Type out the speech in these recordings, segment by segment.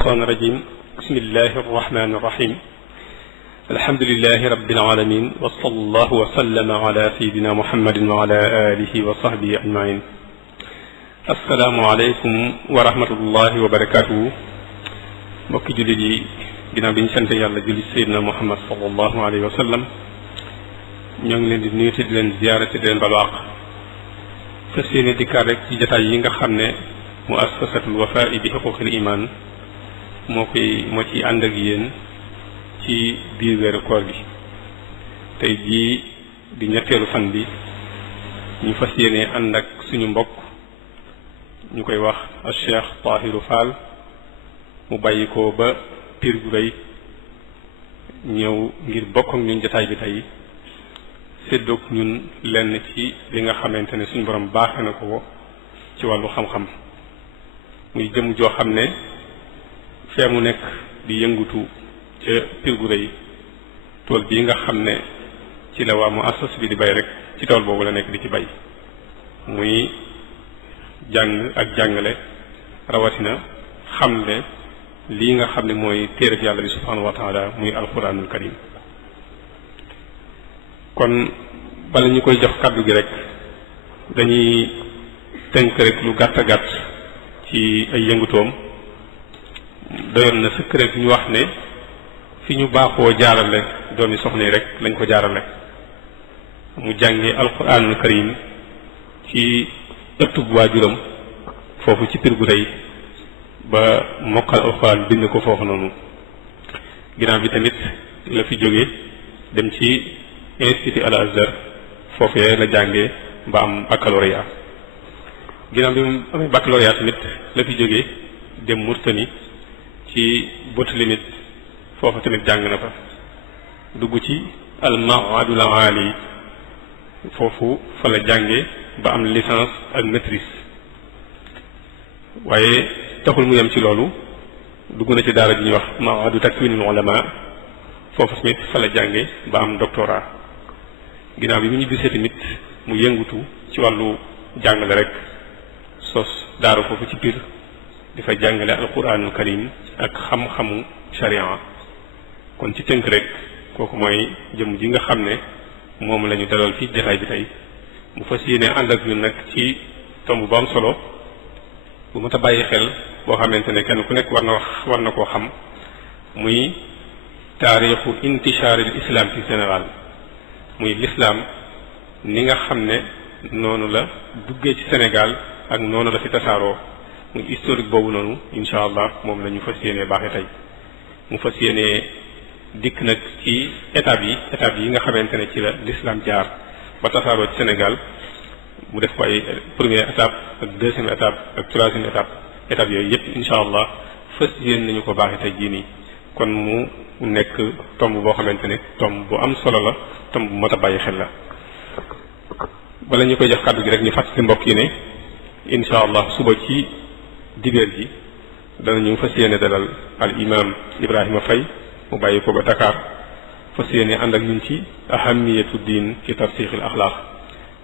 الشيطان الرجيم بسم الله الرحمن الرحيم الحمد لله رب العالمين وصلى الله وسلم على سيدنا محمد وعلى آله وصحبه أجمعين السلام عليكم ورحمة الله وبركاته mbokki jullit yi ginnaaw bi ñu sant yàlla julli Seydina Muhammad sallallahu alayhi wa sallam ñoo ngi leen di nuyu te di leen ziyaara te di leen balwaq fas yéene dikkaat rek ci jataay yi nga xam ne muassasatul Wafa bi xuquqil iman moo ci ànd ak yéen ci biir weeru koor gi tey jii di ñetteelu fan bi ñu fas yéene ànd ak suñu mbokk ñu koy wax al Cheikh Tahirou Fall mu bàyyi ko ba Pire gu Rëy ñëw ngir bokk ak ñun jataay bi tey séddoog ñun lenn ci li nga xamante ne suñu borom baaxe na ko ci wàllu xam-xam muy jëm joo xam ne fee mu nekk di yëngutu ca Pire gu Rëy tool bii nga xam ne ci la waa mu assas bi di bay rek ci tool boobu la nekk di ci bay muy jàng ak jàngale rawatina xamle lii nga xam ne mooy téereb yàlla bi subhanahu wa taala muy alquranul karim kon bala ñu koy jox kàddu gi rek dañuy tënk rek lu gàtt a gàtt ci ay yëngutoom doyoon na sëkk rek ñu wax ne fi ñu baaxoo jaarale doomi soxna yi rek lañ ko jaarale mu jànge alquranul karim ci ëttub waajuram foofu ci Pire gu Rëy ba mokkal alquran bind ko foofu noonu ginnaaw bi tamit la fi jóge dem ci institut al azhar foofee la jànge ba am baccalauréat ginnaaw bi mu amee baccalauréat tamit la fi jóge dem Murtani ci Boutilimit foofu tamit jàng na fa dugg ci al mahadul ali foofu fa la jànge ba am licence ak maîtrise waaye taxul mu yem ci loolu dugg na ci daara ji ñuy wax mahadu takwinul ulama foofu tamit fa la jànge ba am doctorat ginnaaw bi mu ñibbisee tamit mu yëngutu ci wàllu jàngale rek sos daara foofu ci Pire di fa jàngale alquranul karim ak xam-xamu sharia kon ci tënk rek kooku mooy jëm ji nga xam ne moom la ñu dalal fii jataay bi tey mu fas yéene ànd ak ñun nag ci tomb bu am solo bu mat a bàyyi xel boo xamante ne kenn ku nekk war na koo xam muy taarixu intishaaril islam fi Sénégal muy l'islam ni nga xam ne noonu la duggee ci Sénégal ak noonu la fi tasaaroo muy historique boobu noonu incha allah moom la ñu fas yéenee baaxee tey mu fas yéenee dikk nag ci étapes yi nga xamante ne ci la l'islam jaar ba tasaaroo ci Sénégal mu def ko ay première étape ak deuxième étape ak troisième étape yooyu yëpp incha allah fas yéen nañu ko baaxee tey jii nii kon mu nekk tomb boo xamante ne tomb bu am solo la tomb bu mat a bàyyi xel la bala ñu koy jox kàddu gi rek ñu fàttali mbokk yi ne incha allah suba ci dibéer ji danañu fas yéene dalal al imam Ibrahima Faye mu bàyyi ko ba Dakar fas yéene ànd ak ñun ci ahamiyatu diin ci tarsixil axlaaq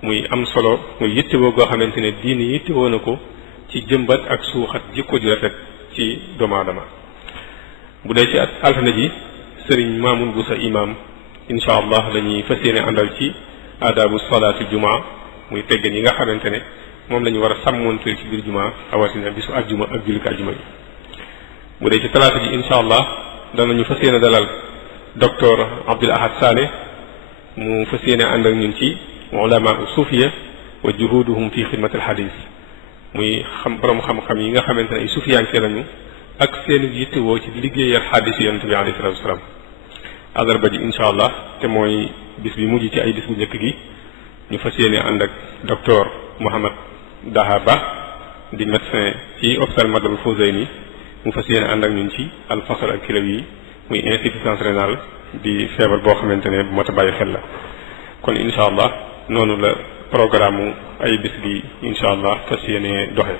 muy am solo muy yittewoo goo xamante ne diin yittewoo na ko ci jëmbat ak suuxat jikko ju rafet ci doomu aadama bu dee ci altine ji sëriñ Maamun Busa imam incha allah lañuy fas yéene àndal ci adabu salaati jumaa muy teggin yi nga xamante ne moom la ñu war a sàmmonteel ci biir jumaa awatina bisu àjjuma ak jullit àjjuma bi bu dee ci talaata ji incha allah danañu fas yéene dalal docteur Abdul Ahad Sané mu fas yéene ànd ak ñun ci ulama suufiya wa juhuduhum fi xidmat al hadis muy borom xam-xam yi nga xamante ne ay suufiyanke lañu ak seen yittewoo ci liggéeyal xadis yonent bi alayhi salatu wasalaam àllarba ji incha allah te mooy bis bi mujj ci ay bis bu njëkk gi ñu fas yéene ànd ak docteur Mohamed Daha Ba di médecin ci hôpital Matlaboul Fawzayni mu fas yéene ànd ak ñun ci al-fasl al-kilawi muy insuffisance rénale di feebar boo xamante ne bu mat a bàyyi xel la kon incha allah noonu la programme ay bis bi incha allah fas yéene doxe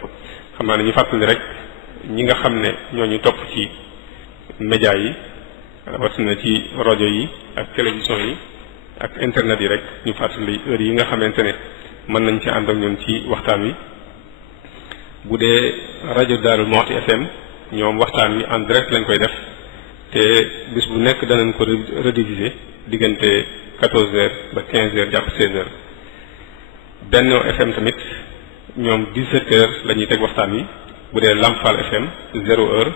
xam naa ne ñu fàttali rek ñi nga xam ne ñooñu topp ci média yi rawatina ci rajo yi ak télévision yi ak internet yi rek ñu fàttali heure yi nga xamante ne mën nañ ci ànd ak ñun ci waxtaan wi bu dee rajo Daarul Muxti FM ñoom waxtaan wi en direct lañ koy def te bis bu nekk danañ ko rediffuser diggante 14h ba 15h jàpp 16h. Benno FM tamit ñoom 17h la ñuy teg waxtaan wi bu dee Lamfal FM 0h,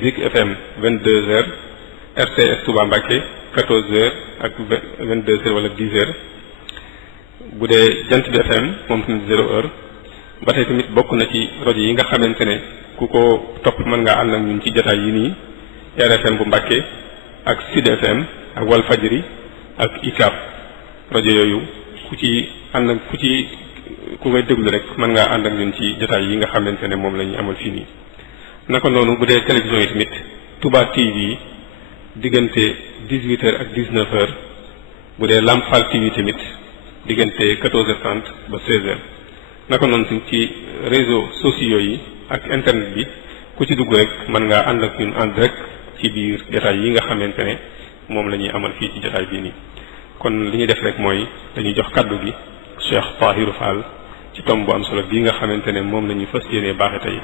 Zik FM 22h, RTS Touba Mbacké 14h ak 22h wala 10h. bu dee Jant bi FM moom tamit 0h. ba tey tamit bokk na ci rajo yi nga xamante ne ku ko topp mën ngaa ànd ak ñun ci jotaay yi nii RFM bu Mbacké ak Sud FM ak Walfadjri ak ICAP. rajo yooyu ku ci ànd ak ku koy déglu rek mën ngaa ànd ak ñun ci jotaay yi nga xamante ne moom la ñuy amal fii nii. naka noonu bu dee télévision yi tamit Touba TV diggante 18h ak 19h. bu dee Lamfal TV tamit diggante 14h30 ba 16h. naka noonu tamit ci réseaux sociaux yi ak internet bi ku ci dugg rek mën ngaa ànd ak ñun en direct ci biir jotaay yi nga xamante ne moom la ñuy amal fii ci jotaay bii nii. kon li ñuy def rek mooy dañuy jox kàddu gi Cheikh Tahirou Fall ci tomb bu am solo bii nga xamante ne moom la ñuy fas yéenee baaxe tey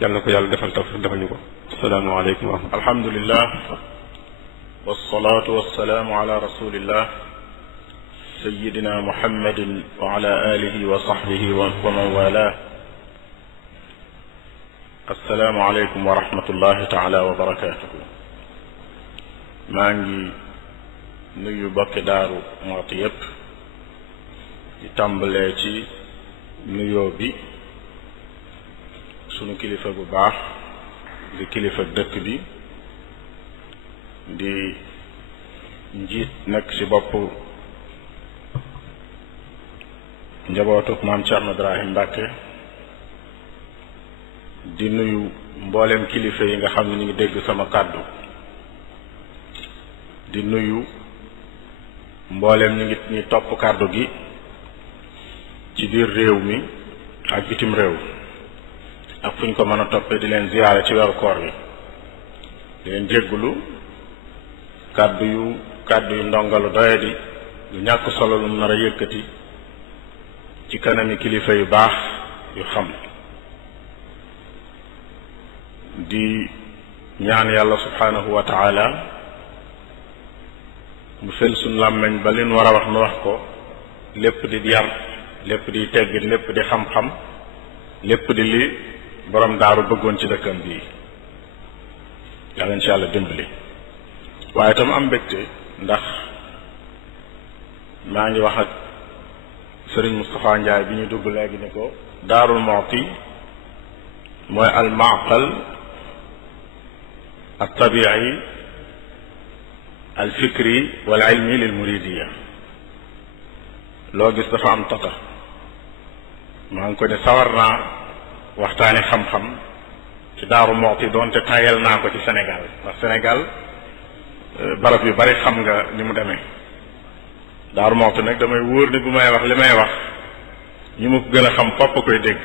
yàlla na ko yàlla defal tawfiq defal ñu ko. asalaamaaleykum wa rahmatulah. alhamdulillah wasalaatu wasalaamu ala rasulillah sayidina muhammadin wa ala alihi wa sahbihi wa man wala. assalaamu aleykum wa rahmatullahi taala wa barakatuhu. maa ngi nuyu bokki Daaru Muxti yépp di tàmbalee ci nuyoo bi sunu kilifa bu baax di kilifa dëkk bi di njiit nekk ci bopp njabootuk maam Cerno Ibrahim Mbàkke di nuyu mboolem kilifa yi nga xam ne ñu ngi dégg sama kàddu di nuyu mboolem ñi topp kàddu gi ci biir réew mi ak bitim réew ak fu ñu ko mën a toppee di leen ziyaare ci weeru koor wi di leen jéggulu kàddu yu ndongalu doyadi lu ñàkk solo lu nar a yëkkati ci kanami kilifa yu baax yu xam di ñaan yàlla subhanahu wa taala mu fel suñ làmmeñ ba leen war a wax nu wax ko lépp di yar lépp di teggin lépp di xam-xam lépp di li borom daaru bëggoon ci dëkkam bii yàlla insha allah dimbali waaye itam am mbégte ndax maa ngi wax ak sëriñ Moustapha Ndiaye bi ñu dugg léegi ni ko Daarul Muxti mooy al maqal al tabi'i al fikri wal ilmi lil muridiya loo gis dafa am tata maa ngi ko ne sawar naa waxtaani xam-xam ci Daaru Muxti doonte tayal naa ko ci Sénégal ndax Sénégal barab yu bari xam nga ni mu demee Daaru Muxti nag damay wóor ni bu may wax li may wax ñu ma ko gën a xam fopp koy dégg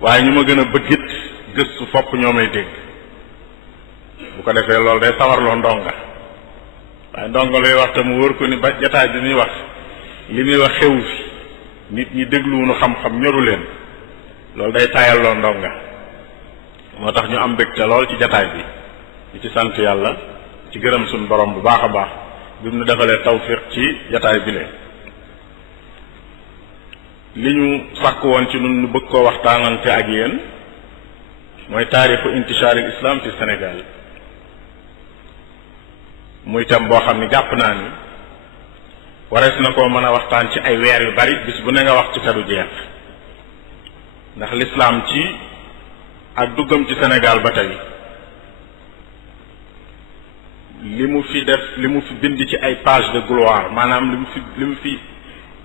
waaye ñu ma gën a bëggit gëstu fopp ñoo may dégg bu ko defee loolu day sawarloo ndonga waaye ndonga luy wax te mu wóor ko ni ba jataay bi muy wax li muy wax xewu fi nit ñi dégluwunu xam-xam ñoru leen loolu day taayalloo ndonga moo tax ñu am mbégte lool ci jataay bi ñu ci sant yàlla ci gërëm suñu borom bu baax a baax bi mu nu defalee tawfiq ci jataay bi leen li ñu sàkk woon ci nun nu bëgg koo waxtaanante ak yéen mooy taarixu intishaaril islam fi Sénégal muy tam boo xam ni jàpp naa ni warees na koo mën a waxtaan ci ay weer yu bari bis bu ne nga wax ci te du jeex ndax lislaam ci ak duggam ci Sénégal ba tey li mu fi def li mu fi bind ci ay page de gloire maanaam li mu fi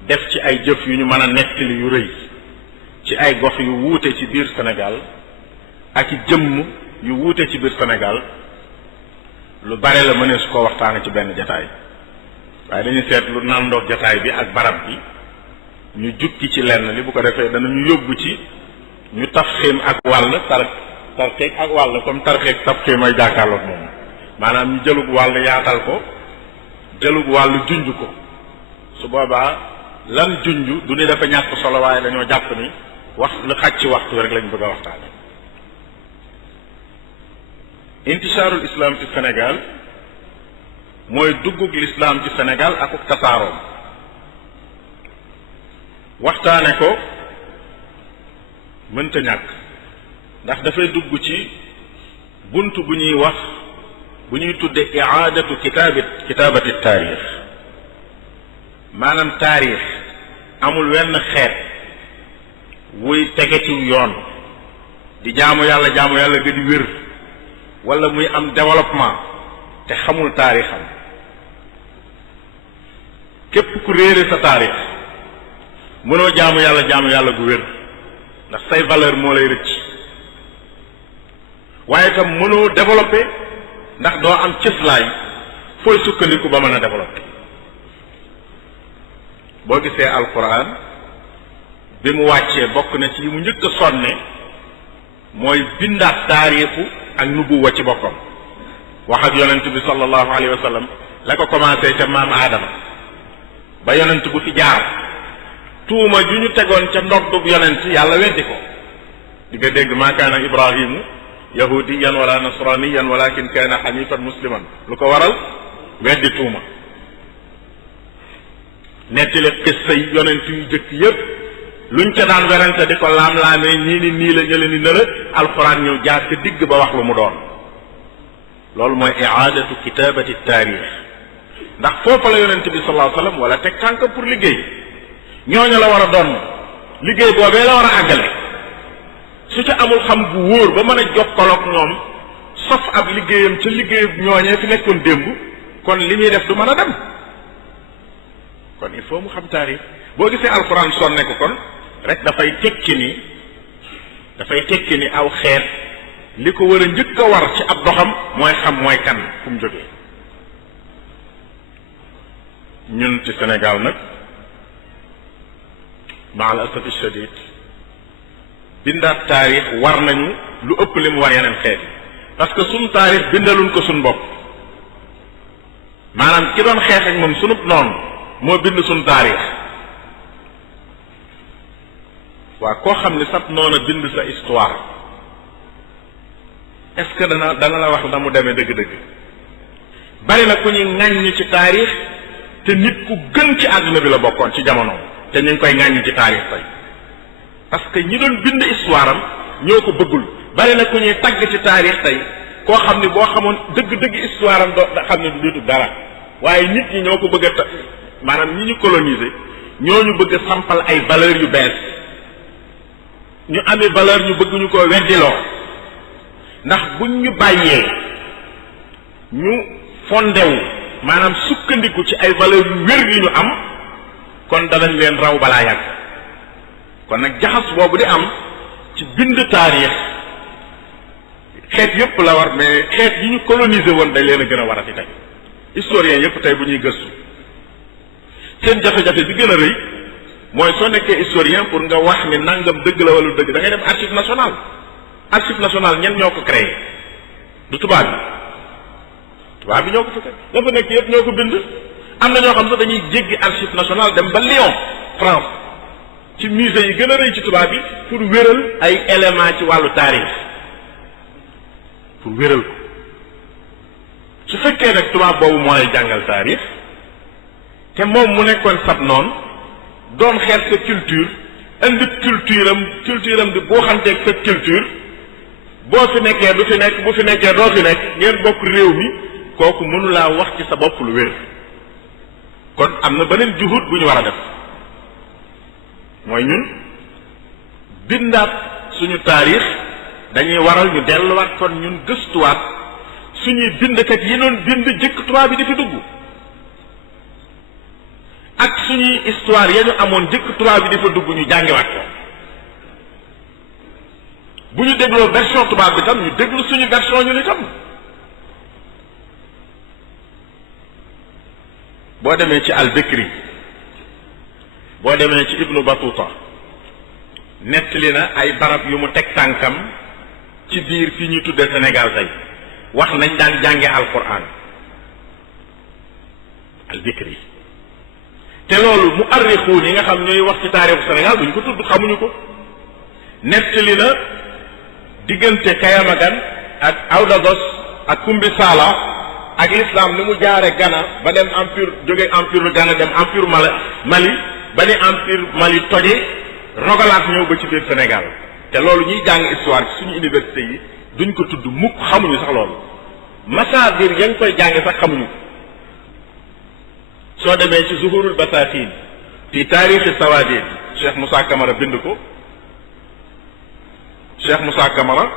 def ci ay jëf yu ñu mën a nettali yu rëy ci ay gox yu wuute ci biir Sénégal ak i jëmm yu wuute ci biir Sénégal lu bare la mënee su ko waxtaane ci benn jataay waaye dañuy seet lu nandoog jataay bi ak barab bi ñu jukki ci lenn li bu ko defee danañu yóbbu ci ñu tafxiim ak wàll tarxiik ak wàll comme tarxiik tafxiim ay jàkkaarloog moom maanaam ñu jëlug wàll yaatal ko jëlug wàll junj ko su boobaa lan junj du ni dafa ñàkk solo waaye dañoo jàpp ni wax lu xaj ci waxtu rek lañ bëgg a waxtaane intishaarul islam ci Sénégal mooy duggug l'islam ci Sénégal ak tasaaroom. waxtaane ko mënta ñàkk ndax dafay dugg ci bunt bu ñuy wax bu ñuy tudde i'aadatu kitaabati taarix. maanaam taarix amul wenn xeet wuy tege ci yoon di jaamu yàlla ga di wér wala muy am développement te xamul taarixam. képp ku réere sa taarix mënoo jaamu yàlla gu wér ndax say valeur moo lay rëcc. waaye itam mënoo développé ndax doo am cëslaay fooy sukkandiku ba mën a développé. boo gisee alquran bi mu wàccee bokk na ci yi mu njëkk a sonne mooy bindaat taarixu ak nubuwa ci boppam. wax ak yonent bi sallallahu alayhi wa sallam la ko commencé ca maam Aadama ba yonent bu fi jaar tuuma ju ñu tegoon ca ndoddub yonent yàlla weddi ko. di nga dégg maa kaana ibrahimu yahudiyan wala nasraniyan walakin kaana xanifan musliman. lu ko waral weddi tuuma. nettali qissa yi yonent yu jëkk yépp luñ ca daan werante di ko laam-laamee ñii ni nii la ñële ni nëla alxuraan ñëw jaar ca digg ba wax lu mu doon. loolu mooy i'aadatu kitaabati taarix. ndax foofa la yonent bi sallallahu alayhi wa sallam wala teg tànk pour liggéey. ñooñu la war a doon liggéey boobee la war a àggale. su ca amul xam bu wóor ba mën a jokkaloog ñoom sof ab liggéeyam ca liggéey ñooñee fi nekkoon démb kon li muy def du mën a dem. kon il faut mu xam taarix. boo gisee alxuraan sonne ko kon rek dafay tekki ni aw xeet li ko war a njëkk a war ci ab doxam mooy xam mooy kan fu mu jógee. ñun ci Sénégal nag ma al asafi shadid bindaat taarix war nañu lu ëpp li mu war yeneen xeet yi parce que suñ taarix bindaluñ ko suñ bopp. maanaam ki doon xeex ak moom sunub noonu moo bind suñ taarix. waa koo xam ne sab noonu bind sa histoire est-ce que dana la wax na mu demee dëgg-dëgg. bari na ku ñuy ŋàññ ci taarix te nit ku gën ci àdduna bi la bokkoon ci jamono te ñu ngi koy ŋàññ ci taarix tey parce que ñi doon bind histoire am ñoo ko bëggul. bari na ku ñuy tagg ci taarix tey koo xam ne boo xamoon dëgg-dëgg histoire am doo xam ne du dara waaye nit ñi ñoo ko bëgg a maanaam ñi ñu coloniser ñoo ñu bëgg a sampal ay valeurs yu bees. ñu amee valeur ñu bëgg ñu ko weddiloo ndax buñ ñu bàyyee ñu fondewu maanaam sukkandiku ci ay valeur yu wér yu ñu am kon danañ leen raw balaa yàgg. kon nag jaxas boobu di am ci bind taarix xeet yépp la war mais xeet yi ñu coloniser woon dañ leen a gën a war a fi tey. historien yépp tey bu ñuy gëstu seen jafe-jafe bi gën a rëy mooy soo nekkee historien pour nga wax ni nangam dëgg la wala dëgg da ngay dem archive nationale. archive nationale ñen ñoo ko créé du tubaab bi ñoo ko fi créé dafa nekk yëpp ñoo ko bind. am na ñoo xam sax dañuy jéggi archive nationale dem ba Lyon France ci musée yi gën a rëy ci tubaab bi pour wéral ay éléments ci wàllu taarix pour wéral ko. su fekkee nag tubaab boobu moo lay jàngal taarix te moom mu nekkoon sab noonu doon xeet sa culture indi culture am di boo xamteeg sa culture boo fi nekkee du fi nekk bu fi nekkee doo fi nekk ngeen bokk réew mi kooku mënulaa wax ci sa bopp lu wér. kon am na beneen juhud bu ñu war a def mooy ñun bindaat suñu taarix dañuy waral ñu delluwaat kon ñun gëstuwaat suñuy bindkat yi doon bind jëkk tubaab bi di fi dugg ak suñuy histoire ya ñu amoon jëkk tubaab bi di fa dugg ñu jàngiwaat ko. bu ñu dégloo version tubaab bi tam ñu déglu suñu version ñun itam. boo demee ci al-Bikri boo demee ci Ibnu Batuta nettali na ay barab yu mu teg tànkam ci biir fii ñuy tuddee Sénégal tey wax nañ daan jànge alquran al-Bikri te loolu mu arrixuun yi nga xam ñooy wax ci taarixu Sénégal duñ ko tudd xamuñu ko. nettali na diggante Kayamagan ak Awdagos ak Kumbi Sala ak l'islam ni mu jaare Ghana ba dem empire jóge empire Ghana dem empire Mali ba ni empire Mali toje rogalaat ñëw ba ci biir Sénégal te loolu ñuy jàng histoire ci suñu université yi duñ ko tudd mukk xamuñu sax loolu masaadir ya ngi koy jànge sax xamuñu ko soo demee ci zuhurul basatin fi taarixi sawaadin Cheikh Moussa Camara bind ko Cheikh Moussa Camara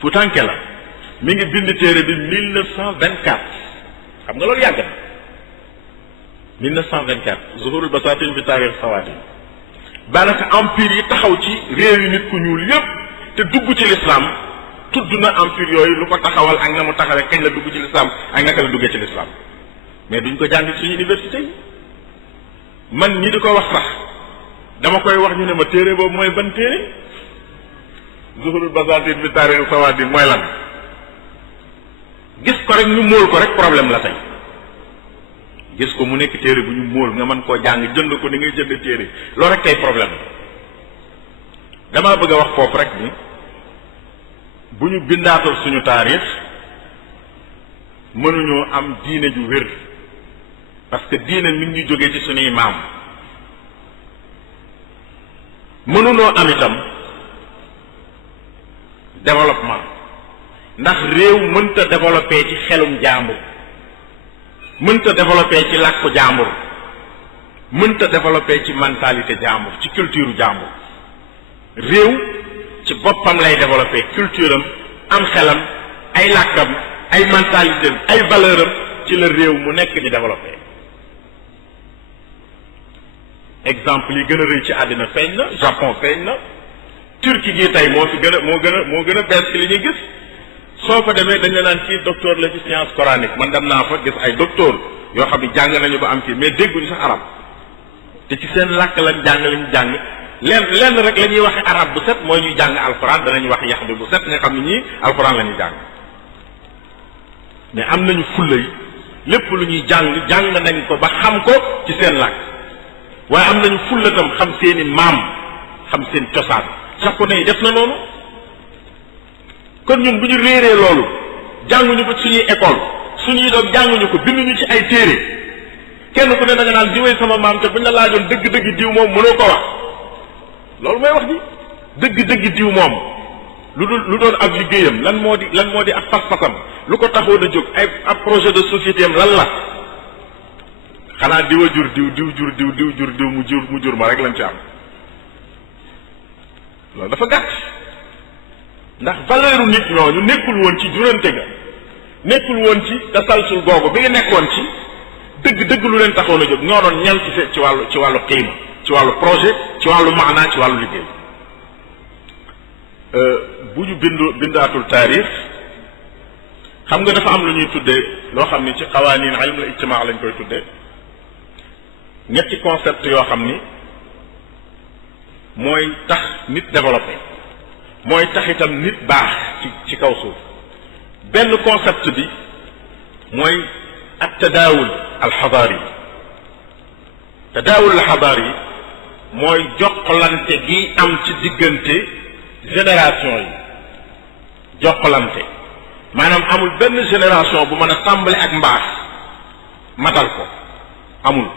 Futanke la mi ngi bind téere bi 1924 xam nga loolu yàgg na 1924 zuhurul basatin fi taarixi sawaadin daanaka empire yi taxaw ci réew yi nit ku ñuul yépp te dugg ci l'islam tudd na empire yooyu lu ko taxawal ak na mu taxawee kañ la dugg ci l'islam ak naka la duggee ci l'islam mais duñ ko jàng suñu université yi man ñi di ko wax sax dama koy wax ñu ne ma téere boobu mooy ban téere zuhurul basatin fi taarixi sawaadin mooy lan gis ko rek ñu móol ko rek problème la tey gis ko mu nekk téere bu ñu móol nga mën koo jàng jënd ko ni ngay jënd téere loolu rek tey problème damaa bëgg a wax foofu rek ni bu ñu bindaatal suñu taarix mënuñoo am diine ju wér parce que diine mi ngi ñu jógee ci suñuy maam mënunoo am itam développement ndax réew mënta développé ci xelum jàmbur mënta développé ci làkku jàmbur mënta développé ci mentalité jàmbur ci culture jàmbur réew ci boppam lay développé culture am xelam ay làkkam ay mentalité am ay valeur am ci la réew mu nekk di développé exemple yi gën a rëy ci àddina feeñ na Japon feeñ na Turquie gi tey moo gën a bees ci li ñuy gis soo fa demee dañ la naan kii docteur la ci science coranique man dem naa fa gis ay docteur yoo xam ne jàng nañu ba am kii mais dégguñu sax arab te ci seen làkk lañ jàng lañu jàng lenn rek la ñuy waxe arab bu set mooy ñuy jàng alxuraan danañu wax yax bi bu set nga xam ne ñii alxuraan la ñuy jàng mais am nañu fulla yi lépp lu ñuy jàng nañ ko ba xam ko ci seen làkk waaye am nañu fulla tam xam seeni maam xam seen cosaan japonais yi def na noonu kon ñun bu ñu réeree loolu jànguñu ko suñuy école suñuy doom jànguñu ko binduñu ci ay téere kenn ku ne da nga naan diwee sama maam te buñ la laajoon dëgg-dëgg diw moom mënoo ko wax loolu mooy wax ji dëgg-dëgg diw moom lu doon ab liggéeyam lan moo di ab pas-pasam lu ko taxoon a jóg ab projet de société am lan la xanaa diw a jur diw jur diw mu jur ma rek lañ ci am loolu dafa gàtt ndax valeuru nit ñooñu nekkul woon ci jurante ga nekkul woon ci tasalsul googu bi nga nekkoon ci dëgg lu leen taxoon a jóg ñoo doon ñan ci wàllu xiima ci wàllu projet ci wàllu maanaa ci wàllu liggéey bu ñu bindaatul taarix xam nga dafa am lu ñuy tuddee loo xam ni ci xawaanin ilmul ijtimaa lañ koy tuddee ñetti concept yoo xam ni mooy tax nit développé mooy tax itam nit baax ci kaw suuf benn concept bi mooy at tadaawul alxadaari tadaawul alxadaari mooy jokkalante gi am ci diggante génération yi jokkalante maanaam amul benn génération bu mën a tàmbali ak mbaax matal ko amul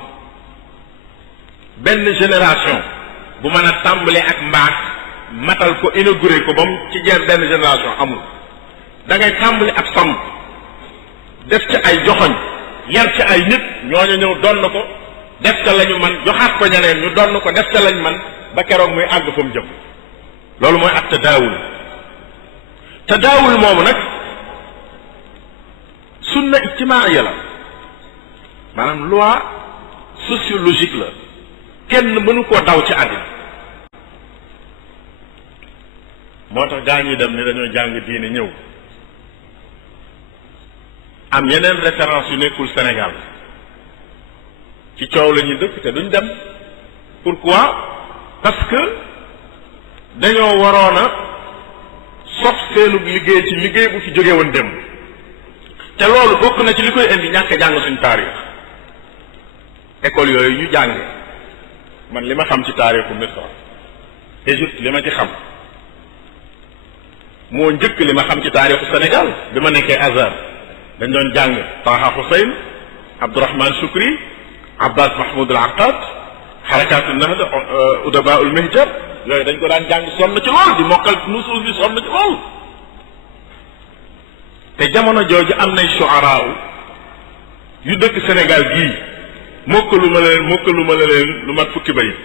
benn génération bu mën a tàmbali ak mbaax matal ko inauguré ko ba mu ci benn génération amul da ngay tàmbali ab samp def ci ay joxoñ yar ci ay nit ñooñu ñëw donn ko def ca lañu man joxaat ko ñeneen ñu donn ko def ca lañ man ba keroog muy àgg fa mu jëm loolu mooy ak tadaawul moomu nag sunna ijtimaaiya la maanaam loi sociologique la kenn mënu koo daw ci àddina moo tax gaa ñi dem ni dañoo jàng diine ñëw am yeneen référence yu nekkul Sénégal ci coow la ñuy dëkk te duñ dem pourquoi parce que dañoo waroon a sof seenu liggéey ci liggéey bu fi jóge woon dem te loolu bokk na ci li koy indi ñàkk jàng suñ taarix école yooyu ñu jànge man li ma xam ci taarixu Misra Égypte li ma ci xam moo njëkk li ma xam ci taarixu Sénégal bi ma nekkee Azhar dañ doon jàng Taha Hussein Abdourahman Choukri Abbas Mahmoud al Aqad xarakaatu nahda udaba ul mihjar yooyu dañ ko daan jàng sonn ci lool di mokkal nusuus bi sonn ci lool te jamono jooju am nay shu'araa yu dëkk Sénégal gii mokkalu ma leen lu mat fukki bayit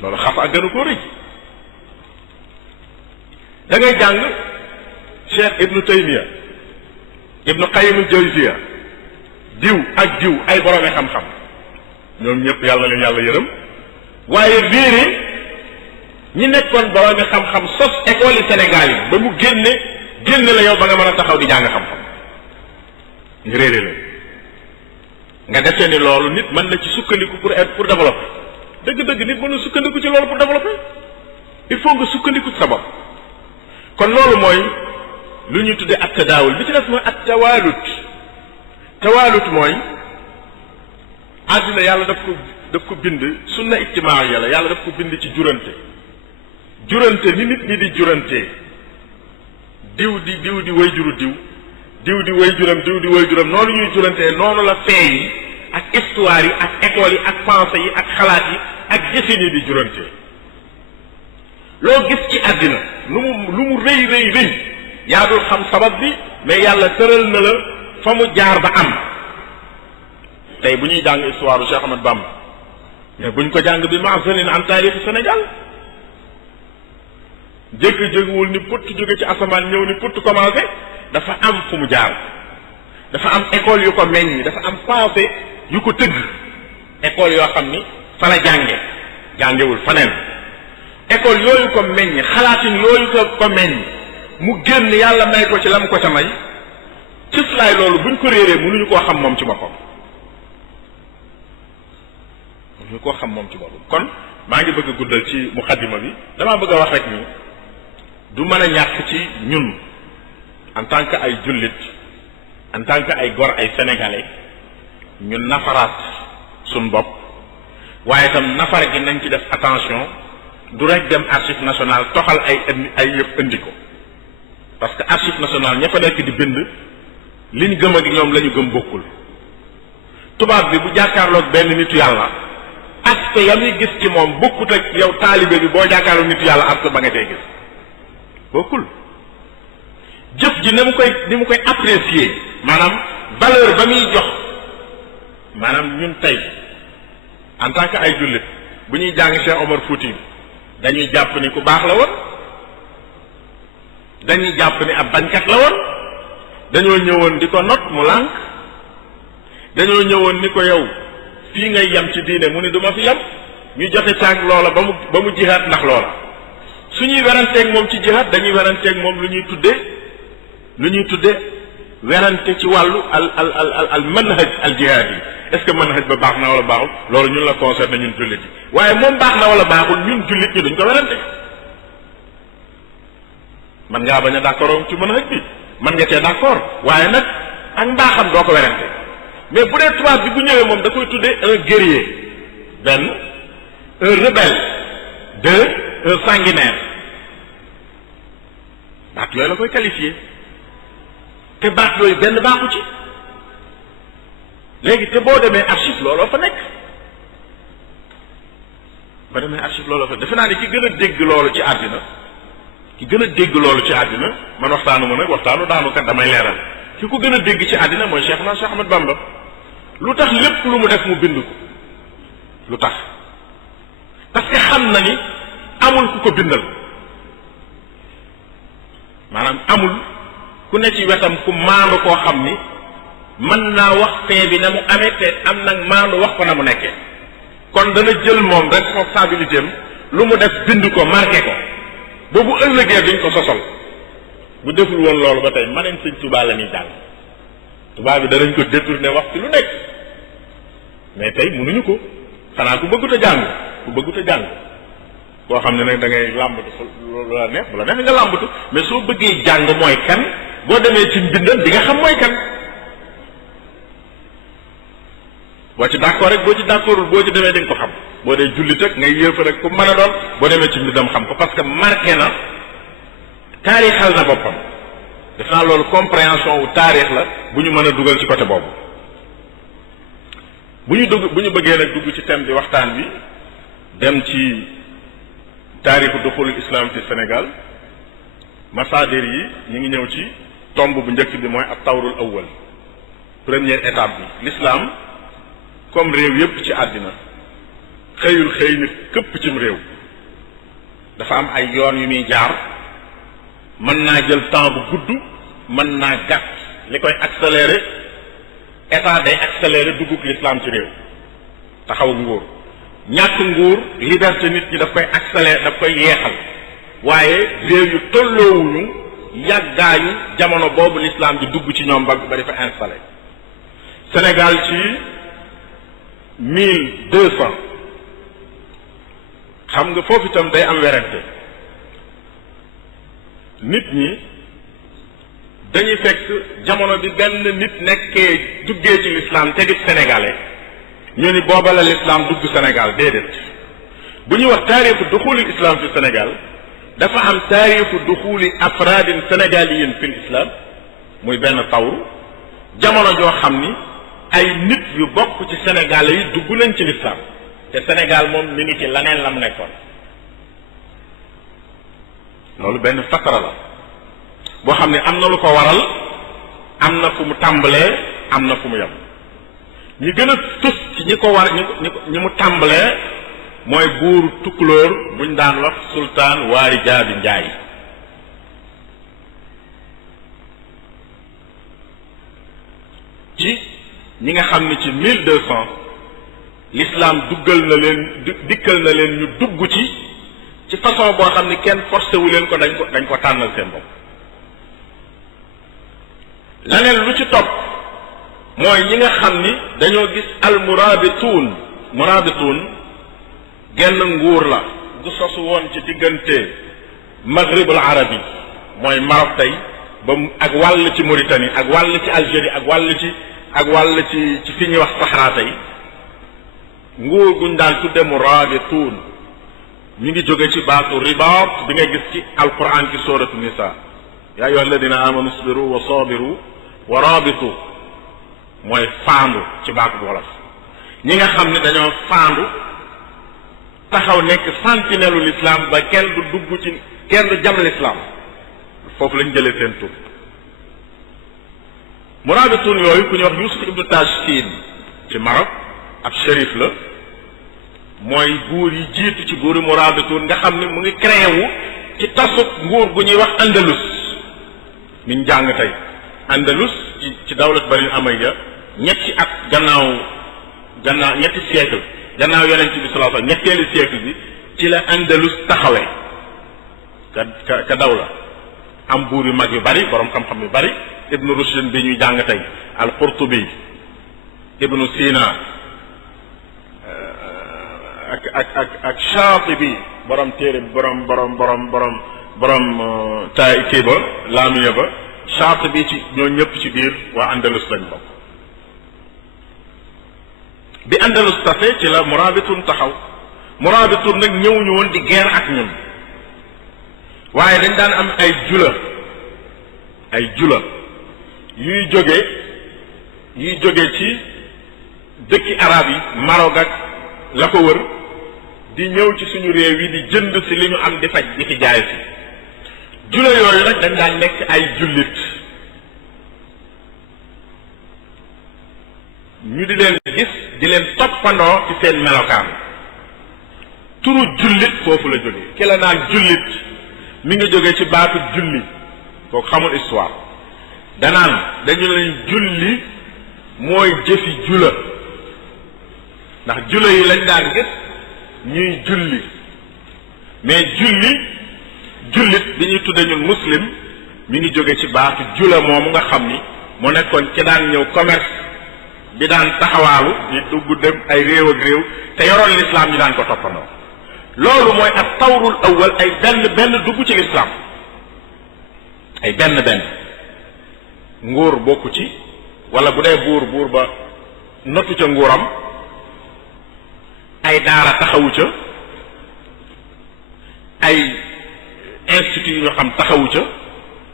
loolu xaf ak gënu ko rëy da ngay jàng Cheikh Ibnu Taymiya Ibnu Qayyim al-Jawziya diw ak diw ay boroomi xam-xam ñoom ñëpp yàlla leen yàlla yërëm waaye réere ñi nekkoon boroomi xam-xam sos école yi Sénégal yi ba mu génne la yow ba nga mën a taxaw di jàng xam-xam ñu réere la nga defee ni loolu nit mën na ci sukkandiku pour développer dëgg-dëgg nit mën na sukkandiku ci loolu pour développer il faut nga sukkandiku ci sa bopp kon loolu mooy lu ñuy tuddee at tadaawul bi ci def mooy at tawaalut mooy àddina yàlla daf ko bind sunna ijtimaa yàlla daf ko bind ci jurante ni nit ñi di jurantee diw di way juru diw di way juram noonu ñuy jurantee noonu la fee yi ak histoire yi ak école yi ak pensée yi ak xalaat yi ak jëfin yi di jurantee loo gis ci àddina lu mu rëy yaa dul xam sabab bi mais yàlla tëral na la fa mu jaar ba am tey bu ñuy jàng histoire Cheikh Ahmad Bamba mais buñ ko jàng bi mazanin an taarixi Sénégal jékki-jékkiwul ni putt jóge ci asamaan ñëw ni putt commencé dafa am fu mu jaar dafa am école yu ko meññ dafa am pensée yu ko tëgg école yoo xam ni fa la jàngewul faneen école yooyu ko meññ xalaatin yooyu ko meññ mu génn yàlla may ko ci la mu ko ca may cëslaay loolu buñ ko réeree mënuñu koo xam moom ci boppam kon maa ngi bëgg a guddal ci muqaddima bi damaa bëgg a wax rek ni du mën a ñàkk ci ñun en tant que ay jullit en tant que ay gor ay sénégalais ñun nafaraat suñ bopp waaye itam nafar gi nañ ci def attention du rek dem archive nationale toxal ay yëpp indi ko parce que archive nationale ña fa nekk di bind liñ gëm ak ñoom la ñu gëm bokkul tubaab bi bu jàkkaarloog benn nitu yàlla aspect ya muy gis ci moom bokkut ak yow taalibe bi boo jàkkaarloog nitu yàlla aspect ba nga tey gis bokkul jëf ji ni mu koy apprécier maanaam valeur ba muy jox maanaam ñun tey en tant que ay jullit bu ñuy jàng Cheikh Omar Fouti dañuy jàpp ni ku baax la woon dañuy jàpp ni ab bañkat la woon dañoo ñëwoon di ko not mu lànk dañoo ñëwoon ni ko yow fii ngay yem ci diine mu ni du ma fi yem ñu jote caag loola ba mu jihaat ndax loola su ñuy weranteeg moom ci jihaat dañuy weranteeg moom lu ñuy tudde werante ci wàllu al manhaj al jihaad yi est-ce que manhaj ba baax na wala baaxul loolu ñun la concerné ñun jullit yi waaye moom baax na wala baaxul ñun jullit ñi duñ ko werante man ngaa bañ a d'accord ci manhaj bi man nga cee d'accord waaye nag ak mbaaxam doo ko werante mais bu dee tubaab bi bu ñëwee moom da koy tuddee un guerrier benn un rebelle deux un sanguinaire baat yooyu la koy qualifier te baat yooyu benn baaxu ci léegi te boo demee archive looloo fa nekk ba demee archive looloo fa defe naa ne ki gën a dégg loolu ci àddina man waxtaanu ma nag waxtaanu daanu kat damay leeral ki ko gën a dégg ci àddina mooy Cheikh Ahmad Bamba lu tax lépp lu mu def mu bind ko lu tax parce que xam na ni amul ku ko bindal maanaam amul ku ne ci wetam ku maandu koo xam ni mën naa wax fee bi na mu amee te am nag maandu wax ko na mu nekkee kon dana jël moom responsabilité am lu mu def bind ko marqué ko boobu ëllëgee duñ ko sosol bu deful woon loolu ba tey maneen sëñ Tuubaa la ñuy jàng tubaab bi danañ ko détourné wax ci lu nekk mais tey mënuñu ko xanaa ku bëggut a jàng koo xam ne nag da ngay làmbatu lu la neex bu la neex nga làmbatu mais soo bëggee jàng mooy kan boo demee ci mbindam di nga xam mooy kan boo ci d'accord rek boo ci d'accordul boo ci demee di nga ko xam boo dee jullit ak ngay yéefar ak ku mën a doon boo demee ci mbindam xam ko parce que marqué na taarixal na boppam. def naa loolu compréhension wu taarix la bu ñu mën a dugal ci côté boobu. bu ñu bëggee nag dugg ci thème bi waxtaan bi dem ci taarixu duxulul islam fi Sénégal masaadir yi ñu ngi ñëw ci tomb bu njëkk bi mooy ab tawrul awwal première étape bi. l'islam comme réew yépp ci àddina xëyul xëy ni këpp cim réew dafa am ay yoon yu muy jaar mën naa jël temps bu gudd mën naa gàtt li koy accélérer état day accélérer duggug l'islam ci réew taxaw nguur ñàkk nguur liberté nit ñi daf koy accélérer daf koy yeexal waaye réew yu tolloowuñu yàggaayu jamono boobu l'islam di dugg ci ñoom ba di fa installé. Sénégal ci 1200 xam nga foofu itam day am werante nit ñi dañuy fekk jamono bi benn nit nekkee duggee ci l'islam te di sénégalais ñu ni booba la l'islam dugg Sénégal déedéet bu ñuy wax taarixu duxuli islam fi Sénégal dafa am taarixu duxuli afraadin sénégaliyin fi l'islam muy benn tawru jamono joo xam ni ay nit yu bokk ci sénégalais yi dugg nañ ci l'islam te Sénégal moom mi ngi ci laneen la mu nekkoon loolu benn fatara la boo xam ne am na lu ko waral am na fu mu tàmbalee am na fu mu yem ñi gën a tus ci ñi ko war ñi mu tàmbalee mooy buur tukkulóor buñ daan wax sultaan waari jaabi njaay ci ñi nga xam ne ci 1200 l'islam duggal na leen dikkal na leen ñu dugg ci façon boo xam ne kenn forcé wu leen ko dañ ko tànnal seen bopp. laneen lu ci topp mooy ñi nga xam ni dañoo gis al murabituun genn nguur la gu sosu woon ci diggante maghribul arabi mooy Maroc tey ba ak wàll ci Mauritanie ak wàll ci Algérie ak wàll ci fi ñuy wax Sahara tey nguur guñ daan tudde murabituun ñu ngi jóge ci baatu ribaat bi nga gis ci alquran ci suratu nisa yaa ayyuha alladina amanu isbiru wa sabiru wa rabitu mooy faandu ci baatu bu wolof ñi nga xam ne dañoo faandu taxaw nekk sentinelle u l'islam ba kenn du dugg ci kenn du jam l'islam foofu lañ jëlee seen tur murabituun yooyu ku ñuy wax Yusuf ibnu Tashfin ci Maroc ab shérif la mooy buur yi jiitu ci buuri murabituun nga xam ne mu ngi créé wu ci tasuk nguur gu ñuy wax Andalus niñ jàng tey Andalus ci dawlat Bani Umayya ñetti at gannaaw ñetti siècle gannaaw yonent bi sallallahu alayhi wasallam ñetteelu siècle bi ci la Andalus taxawee ka dawla am buur yu mag yu bari borom xam-xam yu bari Ibnu Rushd bi ñuy jàng tey al-Qurtubi Ibnu Sina ak Shaatibi borom téere borom taay kii ba laamiya ba Shaatibi ci ñoo ñëpp ci biir waa Andalus lañ bokk. bi Andalus tase ci la murabitun taxaw murabitun nag ñëwuñu woon di guerre ak ñun waaye dañ daan am ay jula yuy jóge ci dëkki arab yi Maroc ak la ko wër di ñëw ci suñu réew yi di jënd si li ñu am di faj di fi jaay si jula yooyu nag dañ daan nekk ay jullit ñu di leen gis di leen toppandoo ci seen melokaan turu jullit foofu la jóge ki la naan jullit mi ngi jóge ci baatu julli kooku xamul histoire danaan dañu leen julli mooy jëfi jula ndax jula yi lañ daan gis ñuy julli mais jullit bi ñuy tudde ñun muslim mi ngi jóge ci baatu jula moomu nga xam ni mu nekkoon ci daan ñëw commerce bi daan taxawaalu di dugg dem ay réew ak réew te yoroon l'islam ñu daan ko toppandoo loolu mooy ak tawrul awwal ay benn dugg ci l'islam ay benn nguur bokku ci wala bu dee buur ba notu ca nguuram ay daara taxawu ca ay institut yu ñu xam taxawu ca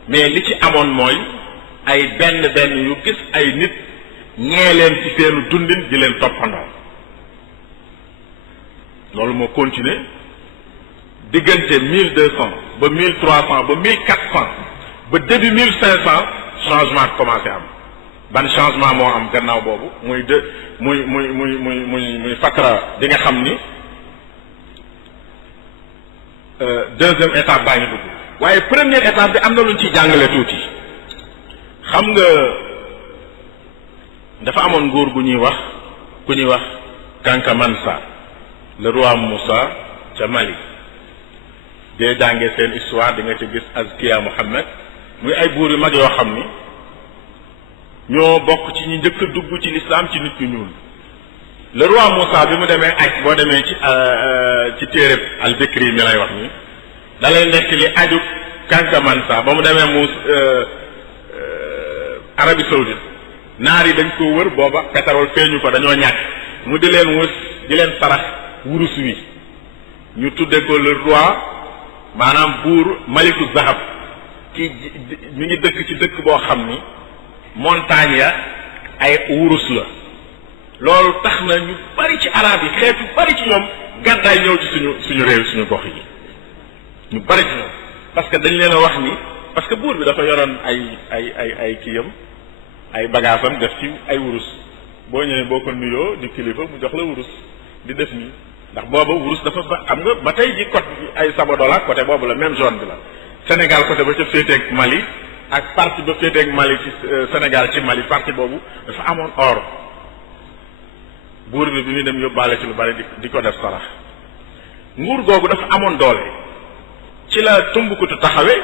mais li ci amoon mooy ay benn yu gis ay nit ñee leen ci seenu dundin di leen toppandoo loolu moo continuer diggante 1200 ba 1300 ba 1400 ba début 1500 changement commencé am ban changement moo am gannaaw boobu muy fatra di nga xam ni deuxième étape baa ngi dugg waaye première étape bi am na lu ñu ciy jàngale tuuti xam nga dafa amoon nguur ku ñuy wax Kanka Mansa le roi Moussa ca Mali dee jàngee seen histoire di nga ci gis Azkiya Muhammad muy ay buur yu mag yoo xam ni ñoo bokk ci ñi njëkk a dugg ci l'islam ci nit ñu ñuul le roi Moussa bi mu demee aj boo demee ci téereb al-Bikri mi lay wax ni da lay nekk li aju Kanka Mansa ba mu demee Arabie Saoudite naar yi dañ ko wër booba pétrole feeñu ko dañoo ñàkk mu di leen wës di leen sarax wurus wi ñu tudde ko le roi maanaam buur Maliku Zahab ki mi ngi dëkk ci dëkk boo xam ni montagne ya ay wurus la loolu tax na ñu bari ci arab yi xeetu bari ci ñoom gàddaay ñëw ci suñu réew suñu gox yi ñu bari ci ñoom parce que dañ leen a wax ni parce que buur bi dafa yoroon ay kiyam ay bagaasam def ci ay wurus boo ñëwee boo ko nuyoo di kilifa mu jox la wurus di def nii ndax booba wurus dafa ba xam nga ba tey ji côté ay Sabodola côté boobu la même zone bi la Sénégal côté ba ca féeteeg Mali ak partie ba féeteeg Mali ci Sénégal ci Mali partie boobu dafa amoon or buur bi muy dem yóbbaale ci lu bari di ko def sarax nguur googu dafa amoon doole ci la Tumbuktu taxawee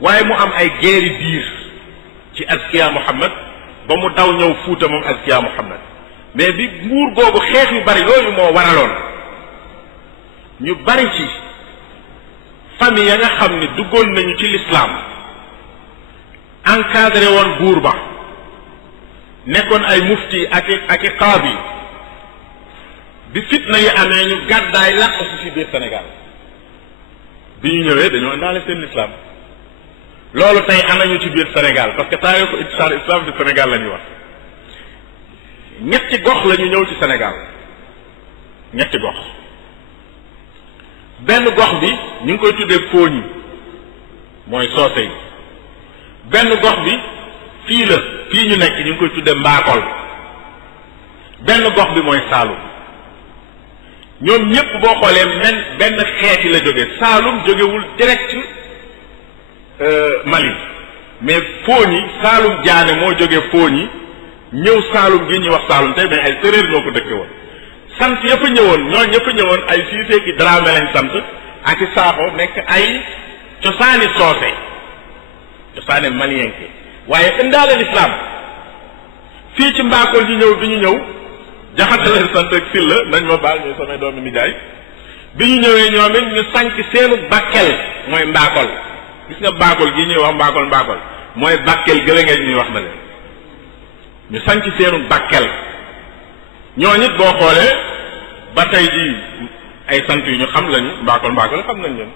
waaye mu am ay guerre biir ci Azkiya Muhammad ba mu daw ñëw Fuuta moom Azkiya Muhammad mais bi nguur googu xeex yu bari yooyu moo waraloon ñu bari ci famille ya nga xam ni duggoon nañu ci l'islam encadré woon buur ba nekkoon ay mufti ak i qaadi bi fitna yi amee ñu gàddaay làq si ci biir Sénégal bi ñu ñëwee dañoo indaale seen l'islam loolu tey anañu ci biir Sénégal parce que taarixu islam du Sénégal la ñuy wax ñetti gox la ñu ñëw ci Sénégal ñetti gox benn gox bi ñu ngi koy tuddee Fooñi mooy soose yi benn gox bi fii ñu nekk ñu ngi koy tuddee Mbaakol benn gox bi mooy Saalum ñoom ñépp boo xoolee benn xeeti la jóge Saalum jógewul direct Mali mais Fooñi Saalum Diané moo jóge Fooñi ñëw Saalum gi ñuy wax Saalum tey mais ay séréer ñoo ko dëkke woon sant yëpp a ñëwoon ay Siise ki Dramé lañ sant ak i Saaxo nekk ay cosaani soose cosaani malien ki waaye indaale l'islam fii ci Mbaakol ñu ñëw bi ñu ñëw Jaxate leen sant ak Silla nañ ma baal ñooy samay doomi nijaay bi ñu ñëwee ñoom it ñu sanc seenu Bakel mooy Mbaakol gis nga Mbaakol gi ñuy wax Mbaakol mooy Bakel gële ngeen ñuy wax na leen ñu sanc seenu Bakel ñoo nit boo xoolee ba tey ji ay sant yu ñu xam lañu Mbaakol xam nañ leen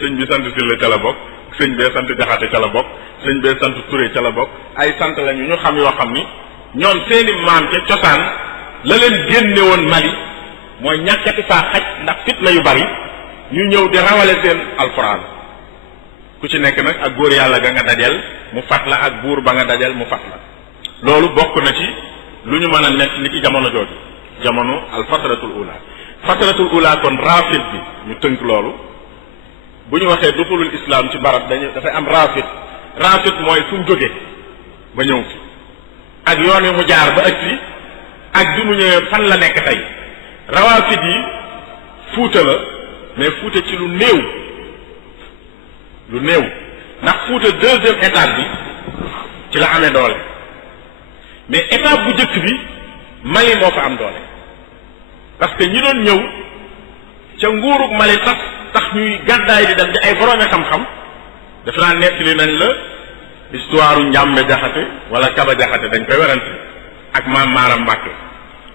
sëñ bi sant Silla ca la bokk sëñ bee sant Jaxate ca la bokk sëñ bee sant Touré ca la bokk ay sant lañu ñu xam yoo xam ni ñoom seeni maam ca cosaan la leen génne woon Mali mooy ñàkkati faa xaj ndax fitna yu bari ñu ñëw di rawale seen alxuraan ku ci nekk nag ak góor yàlla ga nga dajal mu fat la ak buur ba nga dajal mu fat la loolu bokk na ci lu ñu mën a nekk ni ci jamono jooju jamono al fatratul ula kon rafid bi ñu tënk loolu bu ñu waxee duxulul islam ci barab dafay am rafid mooy fu mu jóge ba ñëw fi ak yoon wi mu jaar ba agsi ak bi mu ñëwee fan la nekk tey rawafid yi Fuuta la mais Fuuta ci lu néew ndax Fuuta deuxième étape bi ci la amee doole mais étape bu njëkk bi Mali moo fa am doole parce que ñi doon ñëw ca nguurug Mali tax ñuy gàddaay di dem di ay boroomi xam-xam dafa naa nettali nañ la histoire Njàmbe Jaxate wala Kaba Jaxate dañ koy werante ak maam Maaram Mbàkke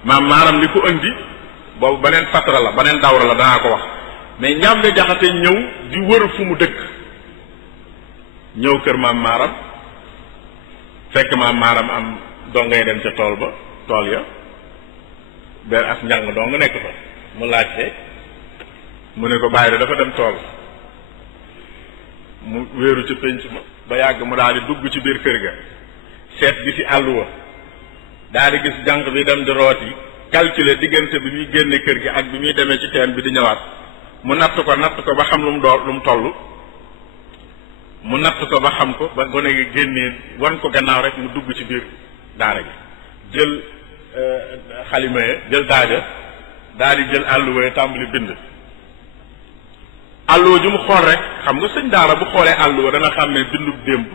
maam Maaram li ko indi boobu beneen fatra la beneen dawra la danaa ko wax mais Njàmbe Jaxate ñëw di wër fu mu dëkk ñëw kër maam maaram fekk maam maaram am dongay dem ca tool ba tool ya benn as njàng dong nekk fa mu laajte mu ne ko bàyyi de dafa dem tool mu wéeru ci pénc ma ba yàgg mu daal di dugg ci biir kër ga seet gi ci àlluwa daal di gis jànq bi dem di rooti calculer diggante bi muy génne kër gi ak bi muy demee ci teen bi di ñëwaat mu natt ko ba xam lu mu toll mu natt ko ba xam ko ba gone gi génnee wan ko gannaaw rek mu dugg ci biir daara gi jël xalima ya jël daaja daal di jël àlluwa ya tàmbali bind àlluwa ju mu xool rek xam nga sëñ daara bu xoolee àlluwa dana xam ne bindub démb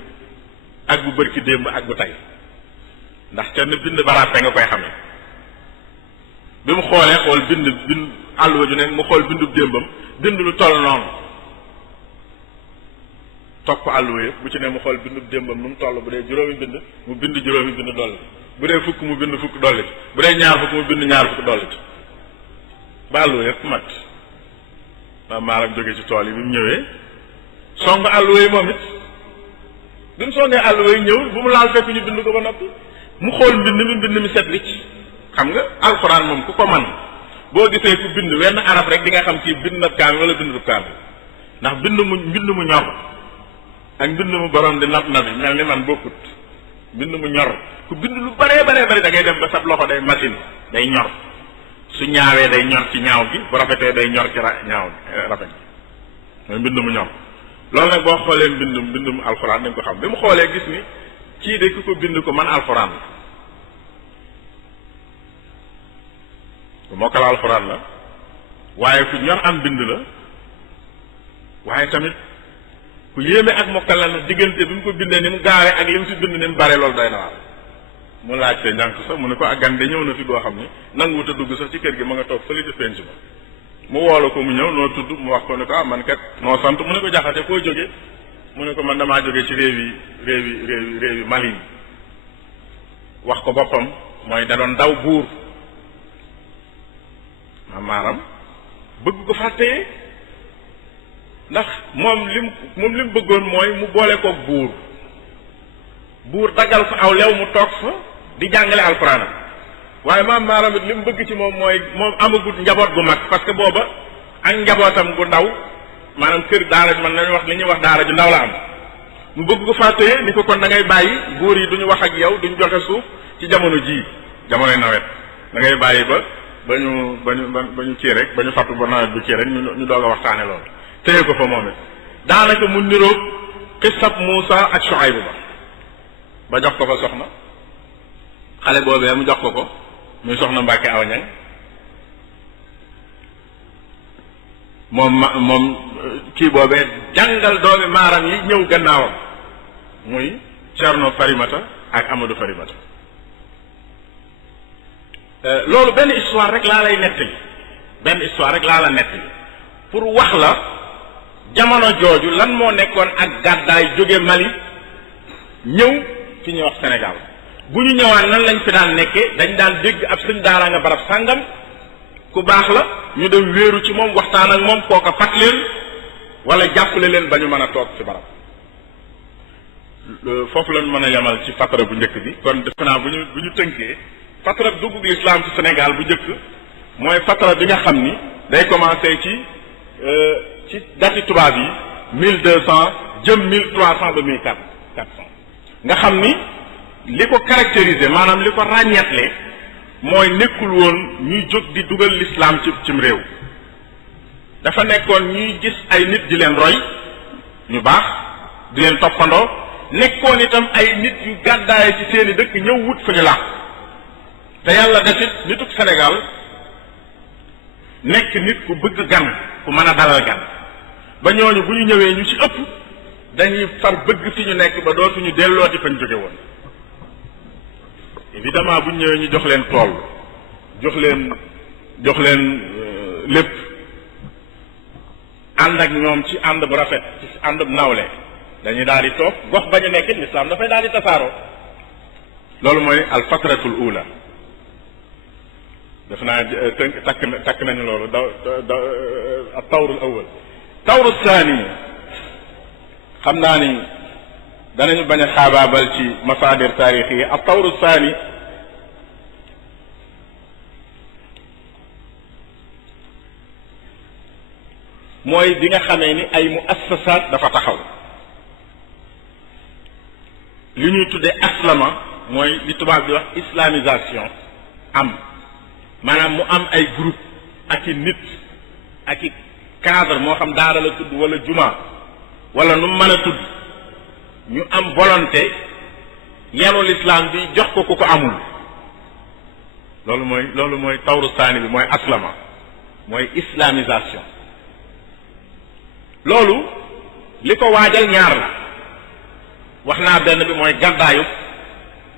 ak bu bërki démb ak bu tey ndax kenn bind barappe nga koy xamee bi mu xoolee xool bind àlluwa ju ne mu xool bindub démbam bind lu toll noonu topp àlluwa yëpp bu ci ne mu xool bindub démbam nu mu toll bu dee juróomi bind mu bind juróomi bind dolli bu dee fukk mu bind fukk dolli bu dee ñaar fukk mu bind ñaar fukk dolli ba àlluwa yëpp mat maam maaram jóge ci tool yi bi mu ñëwee song àlluwa yi moom it bi mu songee àlluwa yi ñëw bu mu laal fekk ñu bind ko ba noppi mu xool mbind mi set wicc xam nga alxuraan moom ku ko man boo gisee ku bind wenn arab rek di nga xam ci bind na kaamil wala bind du kaamil ndax mbind mu ñor ak mbind mu borom di nab nabi mel ni man bokkut mbind mu ñor ku bind lu baree bari da ngay dem ba sab loxo day machine day ñor su ñaawee day ñor ci ñaaw gi bu rafetee day ñor ci ñaaw rafet gi mooy mbind mu ñor loolu nag boo xoolee mbindum alxuraan dañ ko xam bi mu xoolee gis ni kii de ku ko bind ko man alxuraan la ku mokkal alxuraan la waaye ku ñor am bind la waaye tamit ku yéeme ak mokkal la diggante bi mu ko bindee ni mu gaawee ak li mu si bind ni mu bare loolu doy na waar mu laajte njànk sax mu ne ko ak gan de ñëw na fi goo xam ni nanguwut a dugg sax ci kër gi ma nga toog fële ci penc ba mu woolu ko mu ñëw noo tudd mu wax ko ne ko man kat noo sant mu ne ko Jaxate foo jóge mu ne ko man damaa jóge ci réew yi Mali wax ko boppam mooy da doon daw buur maam maaram bëgg ko fàttee ndax moom lim bëggoon mooy mu boole koog buur daggal fa aw lew mu toog fa di jàngale alxuraan waaye maam maaram it li mu bëgg ci moom mooy moom amagut njaboot gu mag parce que booba ak njabootam gu ndaw maanaam kër daara man nañu wax li ñuy wax daara ju ndaw la am mu bëgg ko fàttee ni ko kon da ngay bàyyi buur yi duñu wax ak yow duñu joxe suuf ci jamono jii jamonoy nawet da ngay bàyyi ba ñu kii rek ba ñu fàttu ba nawet bi kii rek ñu doog a waxtaane loolu téye ko fa moom it daanaka mu niroog xisab Muusa ak Shuayb ba jox ko fa soxna xale boobee mu jox ko muy soxna Mbàkke Awa Ñaŋ moom kii boobee jàngal doomi maaram yi ñëw gannaawam muy Cerno Farimata ak Amadou Farimata loolu benn histoire rek laa lay nettali pour wax la jamono jooju lan moo nekkoon ak gàddaay jóge Mali ñëw fi ñuy wax Sénégal bu ñu ñëwaan nan lañ fi daan nekkee dañ daan dégg ab sëñ daara nga barab sàngam ku baax la ñu dem wéeru ci moom waxtaan ak moom kooka fat leen wala jàppale leen ba ñu mën a toog ci barab foofu lañ mën a yemal ci fatara bu njëkk bi kon defe naa bu ñu tënkee fatara duggug lislaam ci Sénégal bu njëkk mooy fatara bi nga xam ni day commencé ci dati tubaab yi 1200 jëm 1300 ba 1400 nga xam ni li ko caractérisé maanaam li ko ràññeetle mooy nekkul woon ñuy jóg di dugal lislaam cim réew dafa nekkoon ñuy gis ay nit di leen roy ñu baax di leen toppandoo nekkoon itam ay nit yu gàddaaye ci seeni dëkk ñëw wut fu ñu làq te yàlla defit nituk Sénégal nekk nit ku bëgg gan ku mën a dalal gan ba ñooñu bu ñu ñëwee ñu ci ëpp dañuy far bëgg fi ñu nekk ba dootuñu dellooti fañ jóge woon évidemment bu ñu ñëwee ñu jox leen tool jox leen lépp ànd ak ñoom ci ànd bu rafet ci ànd bu nawle dañuy daal di toog gox ba ñu nekk lislaam dafay daal di tasaaroo loolu mooy al fatratul ula def naa takk nañu loolu ak tawrul awal. tawru saani xam naa ni danañu bañ a xaabaabal ci masaadir taarix yi. ak tawru saani mooy bi nga xamee ni ay muassasaat dafa taxaw. li ñuy tuddee aslama mooy li tubaab di wax islamisation am maanaam mu am ay groupe ak i nit ak i cadre moo xam daara la tudd wala juma wala nu mën a tudd ñu am volonté yenu l'islam bi jox ko ku ko amul. loolu mooy tawru saani bi mooy aslama mooy islamisation. loolu li ko waajal ñaar la wax naa benn bi mooy gàddaayu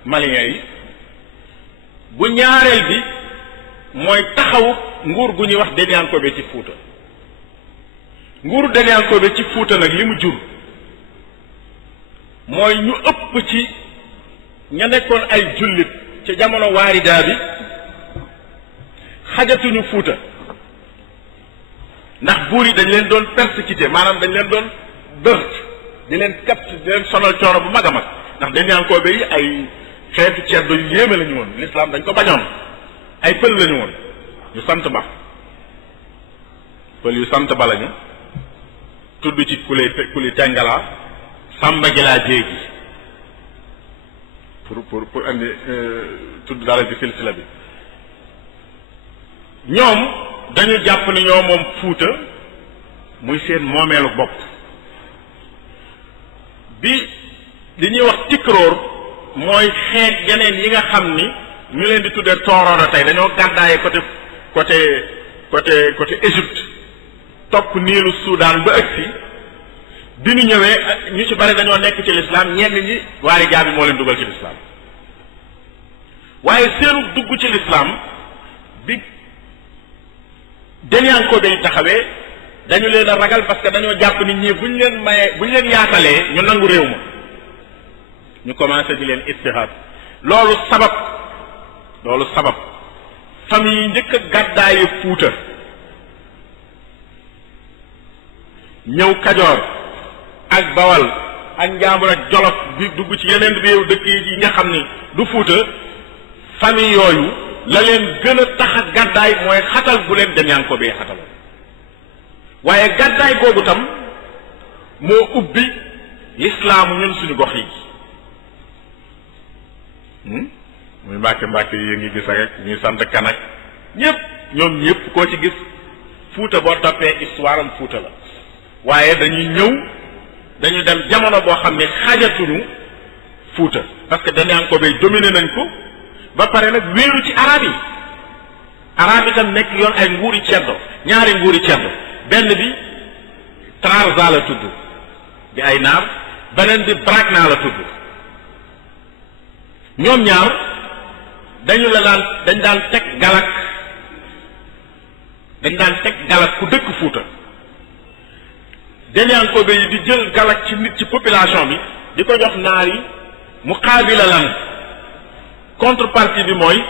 maliens yi bu ñaareel bi mooy taxawu nguur gu ñuy wax Denyankoobe ci Fuuta. nguuru Denyankoobe ci Fuuta nag li mu jur mooy ñu ëpp ci ña nekkoon ay jullit ci jamono waarida bi xajatuñu Fuuta ndax buur yi dañ leen doon persécuté maanaam dañ leen doon bërt di leen capte di leen sonal coono bu mag a mag ndax Denyankoobe yi ay xeetu ceddo yu yéeme la ñu woon l'islam dañ ko bañoon ay pël la ñu woon yu sant ba pël yu sant ba lañu tudd ci kuli tengala sàmba gi laa jéegi pour andi tudd dara ci silsila bi. ñoom dañu jàpp ni ñoo moom Fuuta muy seen moomeelu bopp bi li ñuy wax tikroor mooy xeet yeneen yi nga xam ni ñu leen di tuddee tooroona tey dañoo gàddaaye côté Égypte topp niilu Soudan ba ëgsi bi ñu ñëwee ñu ci bari dañoo nekk ci lislaam ñenn ñi waari jaabi moo leen dugal ci lislaam waaye seenu dugg ci lislaam bi Denyankoobe yi taxawee dañu leen a ragal parce que dañoo jàpp nit ñi buñ leen yaatalee ñu nangu réew ma ñu commencé di leen istihaad. loolu sabab famille yi njëkk a gàddaaye Fuuta ñëw Kajoor ak Bawal ak Njaambur ak Jolof bi dugg ci yeneen réew dëkk yi nga xam ni du Fuuta famille yooyu la leen gën a tax a gàddaay mooy xatal bu leen Denyankoobe yi xataloon waaye gàddaay googu tam moo ubbi lislaamu ñun suñu gox yi muy mbàkke yi ngi gis ak ñuy sant kanak ñoom ñëpp koo ci gis Fuuta boo toppee histoire am Fuuta la waaye dañu dem jamono boo xam ne xajatuñu Fuuta parce que Denyankoobe yi dominé nañ ko ba pare nag wéeru ci arab yi tam nekk yoon ay nguuri ceddo ñaari nguuri ceddo benn bi Trarza la tudd di ay naar beneen bi Brakna la tudd ñoom ñaar dañ daan teg galak ku dëkk Fuuta Denyankoobe yi di jël galak ci nit ci population bi di ko jox naar yi muqaabila lan contrepartie bi mooy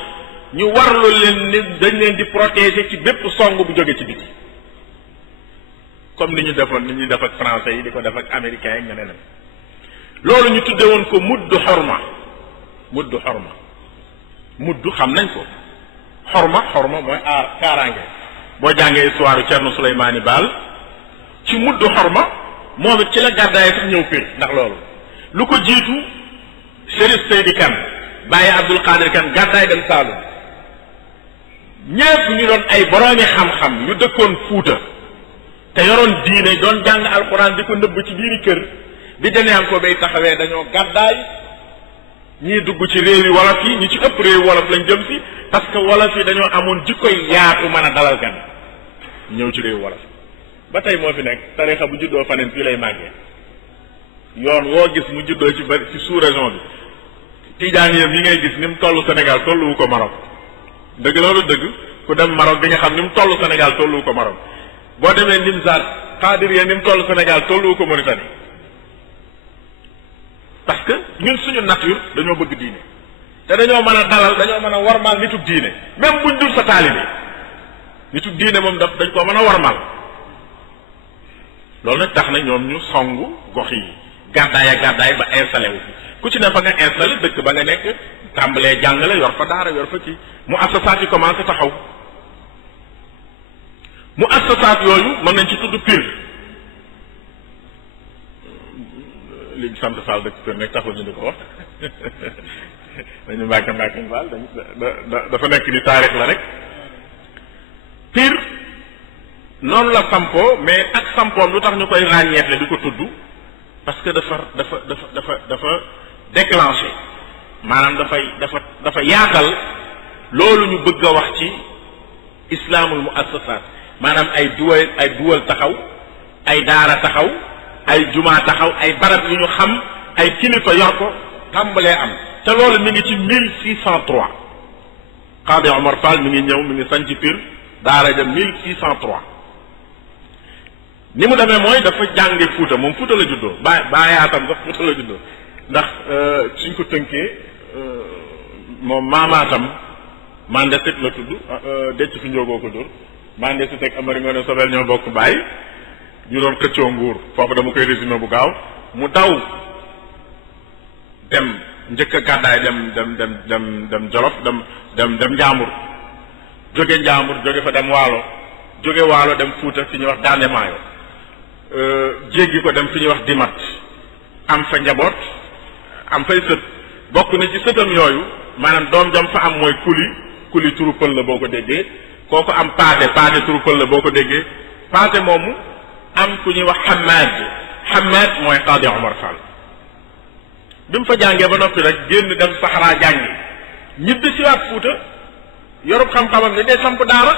ñu warlu leen ni dañ leen di protéger ci bépp song bu jóge ci biti comme ni ñuy def ak français yi di ko def ak américains yi ñeneen loolu ñu tudde woon ko muddu xorma muddu xam nañ ko xorma mooy kaaraange boo jàngee histoire Cerno Suleymaani Baal ci muddu xorma moom it ci la gàddaay sax ñëw fii ndax loolu lu ko jiitu Chérif Seydi Kane bàyyi Abdul Qadir Kane gàddaay dem Saalum ñépp ñu doon ay boroomi xam-xam yu dëkkoon Fuuta te yoroon diine doon jàng alxuraan di ko nëbb ci biiri kër bi Denyankoobe yi taxawee dañoo gàddaay ñii dugg ci réewi wolof yi ñi ci ëpp réewi wolof lañ jëm si parce que wolof yi dañoo amoon jikkoy yaatu mën a dalal gan ñëw ci réewi wolof ba tey moo fi nekk tarixa bu juddoo faneen fii lay màggee yoon woo gis mu juddoo ci bari ci sous-région bi tijaaniyam yi ngay gis ni mu toll Sénégal tolluwu ko Maroc dëgg loolu dëgg ku dem Maroc di nga xam ni mu toll Sénégal tolluwu ko Maroc boo demee Nimzaat Qadiriyya ni mu toll Sénégal tolluwu ko Mauritanie parce que ñun suñu nature dañoo bëgg diine te dañoo mën a dalal dañoo mën a warmaal nitug diine même buñ dul sa taalibe nitug diine moom dañ koo mën a warmaal loolu nag tax na ñoom ñu songu gox yi gàddaay ba installé wu ku ci ne fa nga installé dëkk ba nga nekk tàmbalee jàngale yor fa daara yor fa kii mu assasaat yi commencé taxaw mu assasaat yooyu mën nañ ci tudd Pire li sant Fall dëkk Pire nekk taxul ñu di ko wax dañu Mbàkke Fall dafa nekk di taarix la rek Pire noonu la sampoo mais ak sampoom lu tax ñu koy ràññeetle di ko tudd parce que dafa déclenché maanaam dafa yaatal loolu ñu bëgg a wax ci islaamul muassasaat maanaam ay duwal taxaw ay daara taxaw ay jumaa taxaw ay barab yu ñu xam ay kilifa yor ko tàmbalee am te loolu mi ngi ci 1603 Qaadi Omar Fall mi ngi ñëw mi ngi sañ ci Pire daara ja 1603 ni mu demee mooy dafa jànge Fuuta moom Fuuta la juddoo baayaatam sax Fuuta la juddoo ndax suñ ko tënkee moom maamaatam Mandesit la tudd decc fi njóogoo ko jur Mandesit ak Amari Ngoone Sobel ñoo bokk baay ñu doon xëccoo nguur foofu dama koy résumé bu gaaw mu daw dem njëkk a gàddaay dem Jolof dem Njaambur jóge Njaambur jóge fa dem Waalo dem Fuuta fi ñuy wax Daande Maayo jéggi ko dem fi ñuy wax Dimat am fa njaboot am fay sët bokk na ci sëtam yooyu maanaam doom jam fa am mooy kuli turu pël la boo ko déggee kooku am paate turu pël la boo ko déggee paate moomu am ku ñuy wax Hamad mooy Qaadi Omar Fall bi mu fa jàngee ba noppi rek génn dem Saxaraa jàngi ñibbi si waat Fuuta yorub xam-xamam ni dee samp daara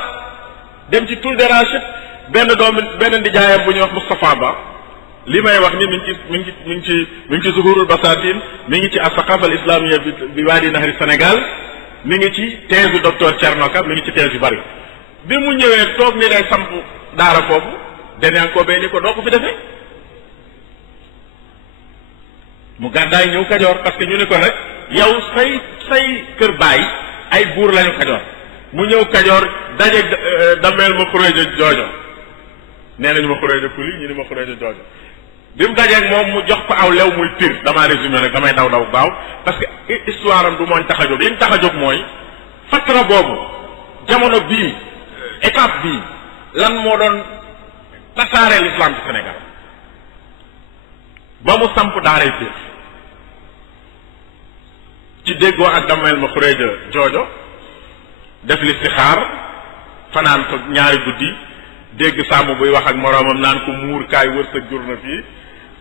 dem ci Toul de Rachid benn ndijaayam bu ñuy wax Moustapha Ba li may wax ni mi ngi ci Zuhurul Basatin mi ngi ci as-saqafa al-islamiyya bi Wadi Nahri Sénégal mi ngi ci thèse docteur Thierno Ka mi ngi ci thèse yu bari bi mu ñëwee toog ni day samp daara foofu deneen ko bay ni ko doo ko fi defee mu gàddaay ñëw Kajoor parce que ñu ni ko nag yow say kër baay ay buur lañu Kajoor mu ñëw Kajoor daje dameel ma xuréeja joojo nee nañu ma xuréeja kuli ñu ni ma xuréeja joojo bi mu dajeeg moom mu jox ko aw lew muy Pire damaa résumé nag damay daw baaw parce que histoire am du mooñ tax a jóg li mu tax a jóg mooy fatra boobu jamono bii étape bii lan moo doon tasaare l'islam ci Sénégal ba mu samp daaray Pire ci déggoo ak dameel ma xuréeja joojo def listixaar fanaan ko ñaari guddi dégg sàmm buy wax ak moroomam naan ko muur kaay wërsëg jur na fii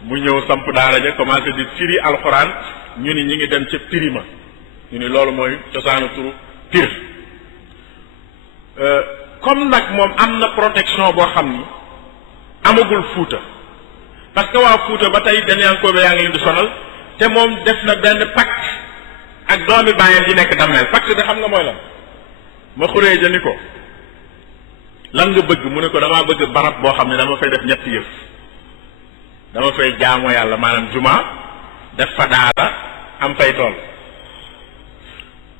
mu ñëw samp daara ja commencé di firi alxuraan ñu ni ñi ngi dem ca Pirima ñu ni loolu mooy cosaanu turu Pire comme nag moom am na protection boo xam ni amagul Fuuta parce que waa Fuuta ba tey Denyankoobe yaa ngi leen di sonal te moom def na benn pacte ak doomi bàyyam di nekk Damel pacte de xam nga mooy lan ma xuréeja ni ko lan nga bëgg mu ne ko damaa bëgg barab boo xam ne dama fay def ñetti yëf dama fay jaamoo yàlla maanaam juma def fa daara am fay tool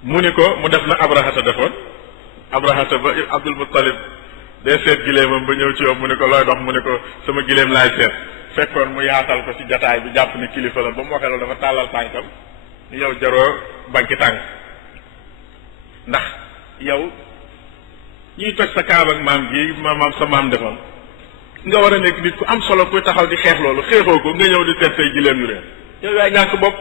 mu ni ko mu def na Abrahata defoon Abrahata ba Abdul Muttalib day seet gileemam ba ñëw ci yow mu ne ko looy dox mu ne ko sama gileem laay seet fekkoon mu yaatal ko ci jataay bi jàpp ni kilifa la ba mu waxee loolu dafa tàllal tànkam ni yow jaroo banki tànk ndax yow ñuy toj sa kaab ak maam gi maam sa maam defoon nga war a nekk nit ku am solo kuy taxaw di xeex loolu xeexoo ko nga ñëw di seet say gileem yu réer yow yaay ñàkk bopp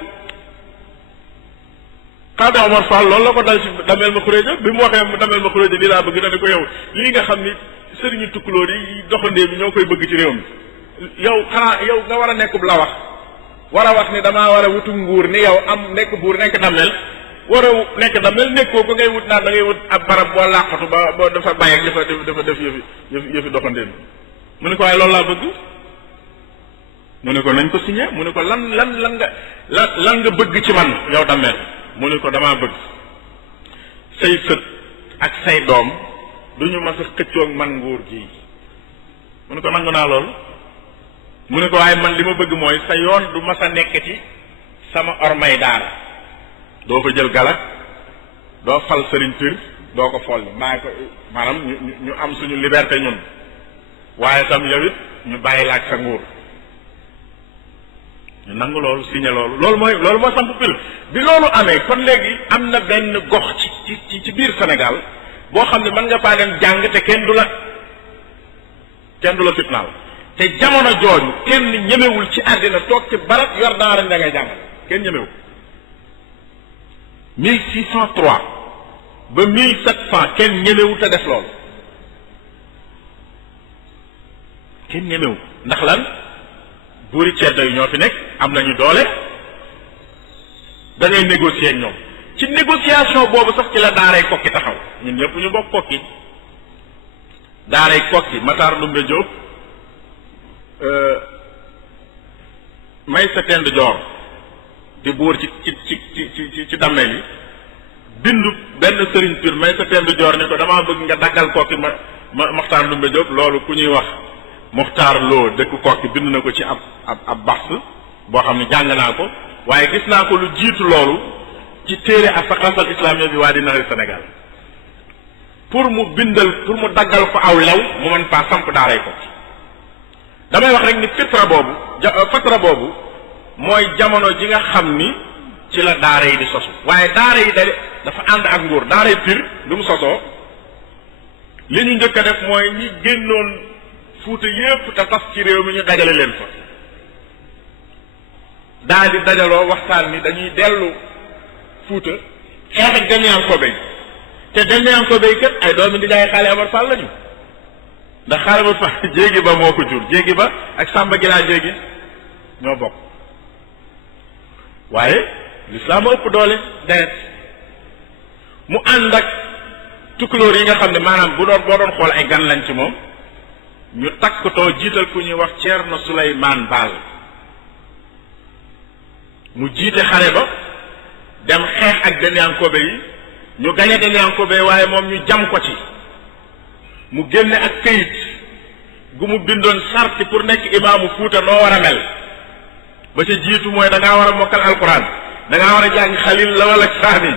Qaadi Omar Fall loolu la ko dal ci dameel ma xuréeja bi mu waxee dameel ma xuréeja lii laa bëgg na di ko yow lii nga xam ni sëriñu tukkulóor yi doxandee bi ñoo koy bëgg ci réew mi yow xanaa yow nga war a nekkub la war a wax ni damaa war a wutu nguur ni yow am nekk buur nekk dameel war a nekk dameel nekkoo ko ngay wut naan da ngay wut ab barab boo làqatu ba boo dafa bàyyi ak dafa def yëfi doxandee bi mu ne ko waaye loolu laa bëgg mu ne ko nañ ko signé mu ne ko lan nga bëgg ci man yow dameel mu ne ko damaa bëgg say sët ak say doom du ñu mas a xëccoo ak man nguur gi mu ne ko nangu naa loolu mu ne ko waaye man li ma bëgg mooy sa yoon du mas a nekk ci sama ormay daara doo fa jël galak doo fal sëriñ pir doo ko folli bàyyi ko maanaam ñu am suñu liberté ñun waaye tam yow it ñu bàyyi laaj sa nguur ñu nangu loolu signé loolu mooy samp pir bi loolu amee kon léegi am na benn gox ci biir Sénégal boo xam ne mën nga faa dem jàng te kenn du la fitnaal te jamono jooju kenn ñemewul ci àddina toog ci barab yor daara da ngay jàngal kenn ñemewul 1603 ba 1700 kenn ñemewul te def loolu kenn ñemewul ndax lan buuri ceddo yi ñoo fi nekk am nañu doole da ngay négocier ak ñoom ci négociation boobu sax ci la daaray kokki taxaw ñun ñëpp ñu bokk kokki daaray kokki Matar Ndumbe Diop may sa tend joor di buur ci dammel yi bindu benn sëriñ pir may sa tend joor ne ko damaa bëgg nga daggal kokki Matar Ndumbe Diop loolu ku ñuy wax Muxtaar Loo dëkk kokki bind na ko ci ab bars boo xam ne jàng naa ko waaye gis naa ko lu jiitu loolu ci téere ak saqafal islamiyya bi waa di naxari Sénégal pour mu daggal ko aw lew mu mën faa samp daaray kokki damay wax rek ni fatra boobu mooy jamono ji nga xam ni ci la daara yi di sosu waaye daara yi dafa ànd ak nguur daara yi pir lu mu sosoo li ñu njëkk a def mooy ñi génnoon Fuuta yépp te tas ci réew mi ñu dajale leen fa daal di dajaloo waxtaan ni dañuy dellu Fuuta xeex ak Demyankobe yi te Demyankobe yi kat ay doomi di jaay Xaali Amar Fall lañu ndax Xaali Amar Fall jéegi ba moo ko jur jéegi ba ak Sàmba Gilaa jéegi ñoo bokk waaye lislaam a ëpp doole deret mu ànd ak tukulóor yi nga xam ne maanaam boo doon xool ay gan lañ ci moom ñu takkatoo jiital ku ñuy wax Ceerno Suleymaan Baal mu jiite xare ba dem xeex ak Demyankobe yi ñu gañe Demyankobe waaye moom ñu jam ko ci mu génne ak këyit gu mu bindoon sarti pour nekk imaamu Fuuta noo war a mel ba ca jiitu mooy da ngaa war a mokkal alquran da ngaa war a jàng xalil la wala saani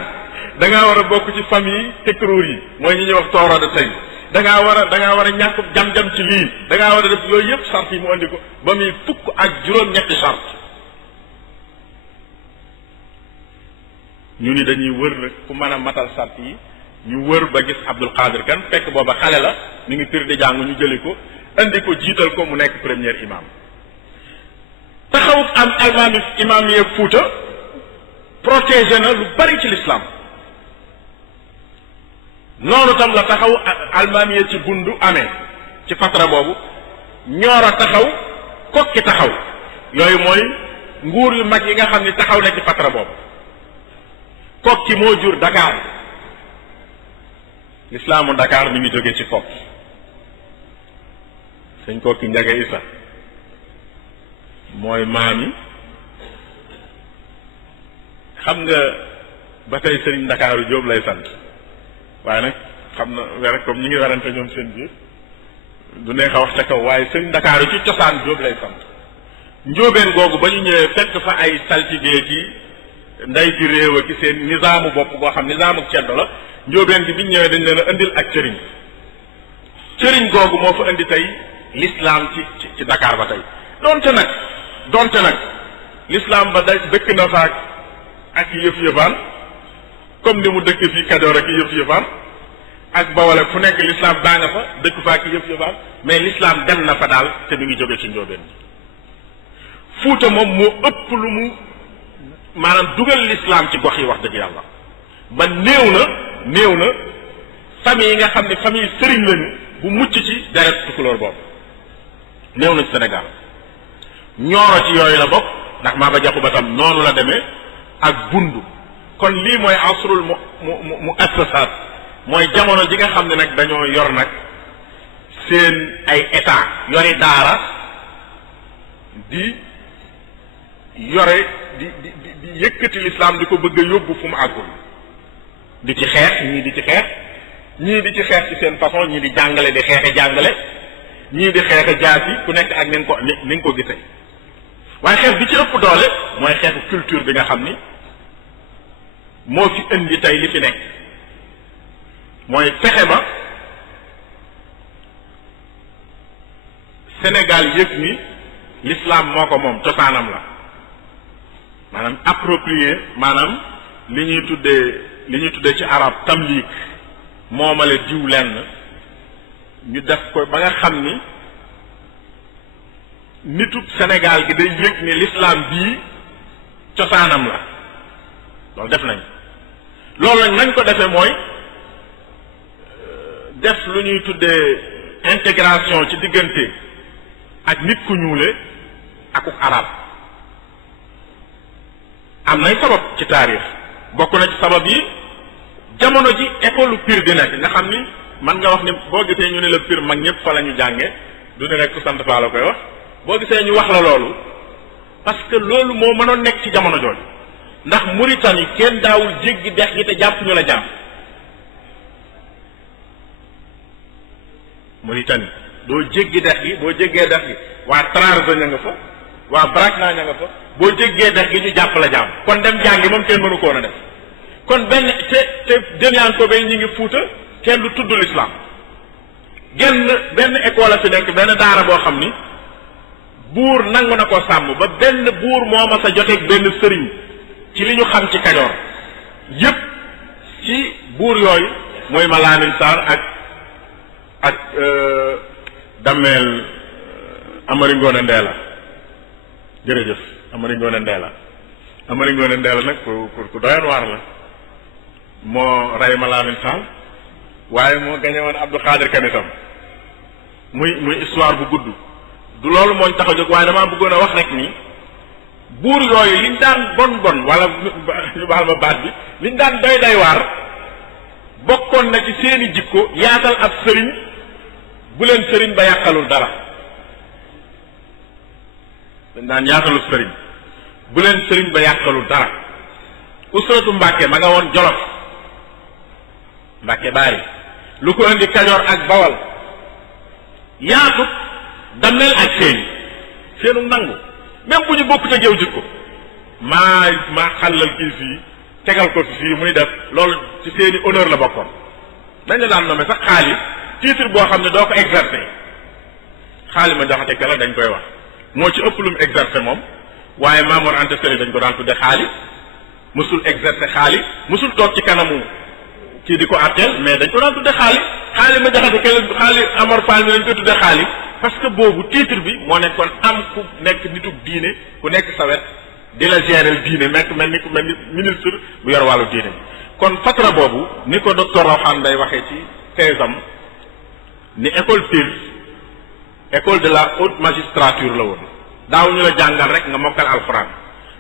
da ngaa war a bokk ci famille tekruur yi mooy ñi ñuy wax tooro de tey da ngaa war a ñàkk jam-jam ci lii da ngaa war a def yooyu yëpp sart yi mu andi ko ba muy fukk ak juróom-ñetti sart ñu ni dañuy wër rek ku mën a matal sart yi ñu wër ba gis Abdul Qadir Kan fekk booba xale la mi ngi pir di jàng ñu jëli ko andi ko jiital ko mu nekk premier imam taxawuk am almaami imam yeeg Fuuta protégé na lu bari ci l'islam noonu tam la taxaw almaami ci bundu amee ci fatra boobu ñoor a taxaw kokki taxaw yooyu mooy nguur yu mag yi nga xam ni taxaw na ci fatra boobu kokki moo jur Dakar lislaamu Dakar mi ngi jóge ci kokki sëñ kokki Njaga Isa mooy maami xam nga ba tey sëriñ Ndakaaru Jóob lay sant waaye nag xam na rek comme ñi ngi werante ñoom seen biir du neex a wax ca kaw waaye sëriñ Ndakaaru ci cosaan Jóob lay sant njóobeen googu ba ñu ñëwee fekk fa ay saltigee ki nday ji réew a ki seen nisaamu bopp goo xam nisaamu ceddo la njóobeen gi bi ñu ñëwee dañ leen a indil ak cëriñ googu moo fa indi tey l'islam ci Dakar ba tey donte nag l'islam ba day dëkk na fa ak yëf-yëfaan comme ni mu dëkk fii Kajoor ak yëf-yëfaan ak Bawol fu nekk l'islam baa nga fa dëkk fa ak yëf-yëfaan mais l'islam dem na fa daal te mi ngi jóge ci njóobeen bi Fuuta moom moo ëpp lu mu maanaam dugal l'islam ci gox yi wax dëgg yàlla ba néew na famille yi nga xam ne famille sëriñ lañu bu mucc ci deret tukulóor boobu néew na ci Sénégal ñooro ci yooyu la bokk ndax maa ba jaxu ba tam noonu la demee ak bundu kon lii mooy asrul mu assasaat mooy jamono ji nga xam ne nag dañoo yor nag seen ay état yori daara di yore di yëkkati l'islam di ko bëgg a yóbbu fu mu àggul di ci xeex ñii di ci xeex ci seen façon ñii di jàngale di xeexe jàngale ñii di xeexe jaasi ku nekk ak ni nga ko gisee waaye xeex bi ci ëpp doole mooy xeexu culture bi nga xam ni moo fi indi tey li fi nekk mooy fexe ba Sénégal yëg ni l'islam moo ko moom cosaanam la maanaam approprié maanaam li ñuy tuddee ci arab tamliik moomale diw lenn ñu def ko ba nga xam ni nitub Sénégal gi day yëg ni l'islam bii cosaanam la loolu def nañ loolu nag nañ ko defee mooy def lu ñuy tuddee intégration ci diggante ak nit ku ñuule akuk arab am nay sabab ci taarix bokk na ci sabab yi jamono ji école Pire di nekk nga xam ni man nga wax ni boo gisee ñu ne la Pire mag ñëpp fa la ñu jànge du ne rek ku sant Fa la koy wax boo gisee ñu wax la loolu parce que loolu moo mënoon nekk ci jamono jooju ndax Mauritanie kenn daawul jéggi dex gi te jàpp ñu la jàpp Mauritanie doo jéggi dex gi boo jéggee dex gi waa Trarza ña nga fa waa Brakna ña nga fa boo jéggee dex gi ñu jàpp la jàmm kon dem jàngi moom kenn mënu koon a def kon benn te jënyaan ko bay ñi ngi Fuuta kenn du tudd l'islam benn école a fi nekk benn daara boo xam ni buur nangu na ko sàmm ba benn buur moo ma sa joteeg benn sëriñ ci li ñu xam ci Kajoor yépp ci buur yooyu mooy ma Laamin Saar ak Dameel Amari Ngoone Ndeela jërëjëf Amari Ngoone Ndeela nag ku doyoon waar la moo rey ma Laamin Saar waaye moo gañe woon Abdou Khadir Kan itam muy histoire bu gudd du loolu mooñ tax a jóg waaye damaa bëggoon a wax rek ni buur yooyu liñ daan bon wala ñu baal ma baat bi liñ daan doy waar bokkoon na ci seeni jikko yaatal ab sëriñ bu leen sëriñ ba yàqalul dara dañ daan yaatalul sëriñ bu leen sëriñ ba yàqalul dara usratu Mbàkke ma nga woon Jolof Mbàkke Baari lu ko indi Kajoor ak Bawal yaatu Dameel ak seenu nangu même bu ñu bokk te géew jikko maa xàllal kii fii tegal ko fii muy def loolu ci seeni honneur la bokkoon dañ la daan nommé sax xaali titre boo xam ne doo ko exercer xaali ma jaxate kala dañ koy wax moo ci ëpp lu mu exercer moom waaye Maamoor Anta Sali dañ ko daan tudde xaali musul exercer xaali musul toog ci kanamu kii di ko àtteel mais dañ ko daan tudde xaali ma jaxate kala xaali Amar Fall mi dañ koy tudde xaali parce que boobu titre bi moo nekkoon am ku nekk nitug diine ku nekk sa wet di la gérer diine mel ni ministre bu yor wàllu diine bi kon fatra boobu ni ko docteur Rawhan day waxee ci thèsam ni école Pire école de la haute magistrature la woon daaw ñu la jàngal rek nga mokkal alxuraan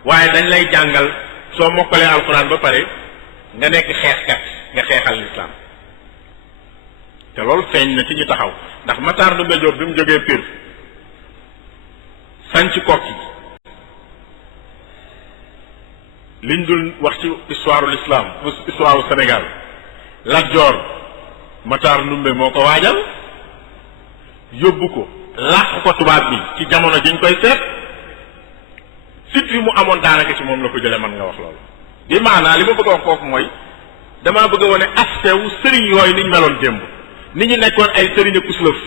waaye dañ lay jàngal soo mokkalee alxuraan ba pare nga nekk xeexkat nga xeexal l'islam te loolu feeñ na ci ñu taxaw ndax Matar Ndumbe Diop bi mu jógee Pire sanc Kokki liñ dul wax ci histoire l'islam histoire u Sénégal Lat Joor Matar Ndumbe moo ko waajal yóbbu ko làq ko tubaab bi ci jamono jiñ koy seet fit yi mu amoon daanaka ci moom la ko jële mën nga wax loolu bi maanaa li ma bëgg a wax foofu mooy damaa bëgg a wane aspect wu sëriñ yooyu niñ meloon démb ni ñu nekkoon ay sëriñ ak kuslëf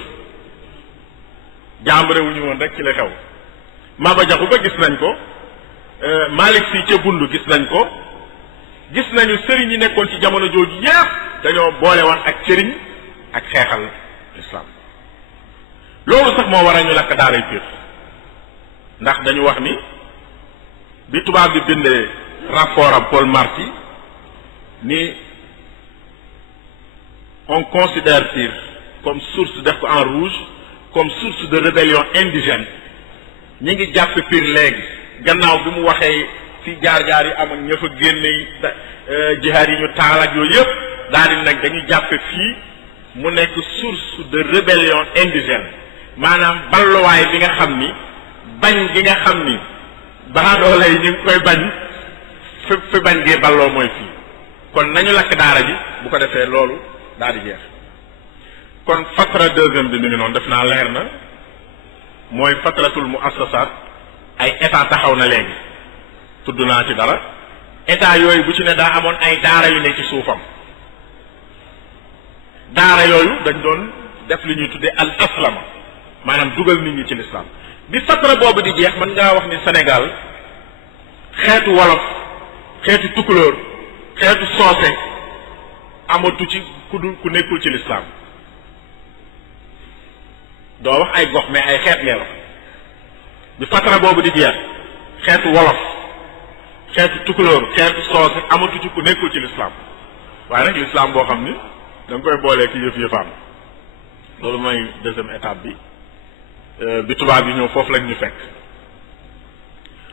jàmbare wu ñu woon rek ci la xew Maba Jaxu Ba gis nañ ko Malick Sy ca Bund gis nañ ko gis nañu sëriñ yi nekkoon ci jamono jooju yépp dañoo boole woon ak sëriñ ak xeexal islam loolu sax moo war a ñu lakk daaray Pire ndax dañu wax ni bi tubaab bi bindee rapport am Paul Marty ni on considère Pire comme source def ko en rouge comme source de rébellion indigène ñi ngi jàpp Pire léegi gannaaw bi mu waxee ci jaar-jaar yi am ak ña fa génne jihaad yi ñu taal ak yooyu yëpp daal di nag dañu jàppe fii mu nekk source de rébellion indigène maanaam balluwaay bi nga xam ni bañ gi nga xam ni baadoole yi ñu ngi koy bañ fi bañ gee balloo mooy fii kon nañu lakk daara ji bu ko defee loolu daal di jeex kon fatra deuxième bi mi ngi noonu def naa leer na mooy fatratul muassasat ay état taxaw na léegi tudd naa ci dara état yooyu bu ci ne daa amoon ay daara yu ne ci suufam daara yooyu dañ doon def li ñuy tuddee al aslama maanaam dugal nit ñi ci l'islam bi fatra boobu di jeex mën ngaa wax ni Sénégal xeetu wolof xeetu tukulóor xeetu soose amatu ci ku nekkul ci l'islam doo wax ay gox mais ay xeet lee wax bi fatra boobu di jeex xeetu wolof xeetu tukulóor xeetu soose amatu ci ku nekkul ci l'islam waaye nag l'islam boo xam ni da nga koy boolee ki yëf yëfaam loolu mooy deuxième étape bi tubaab yi ñëw foofu lañ ñu fekk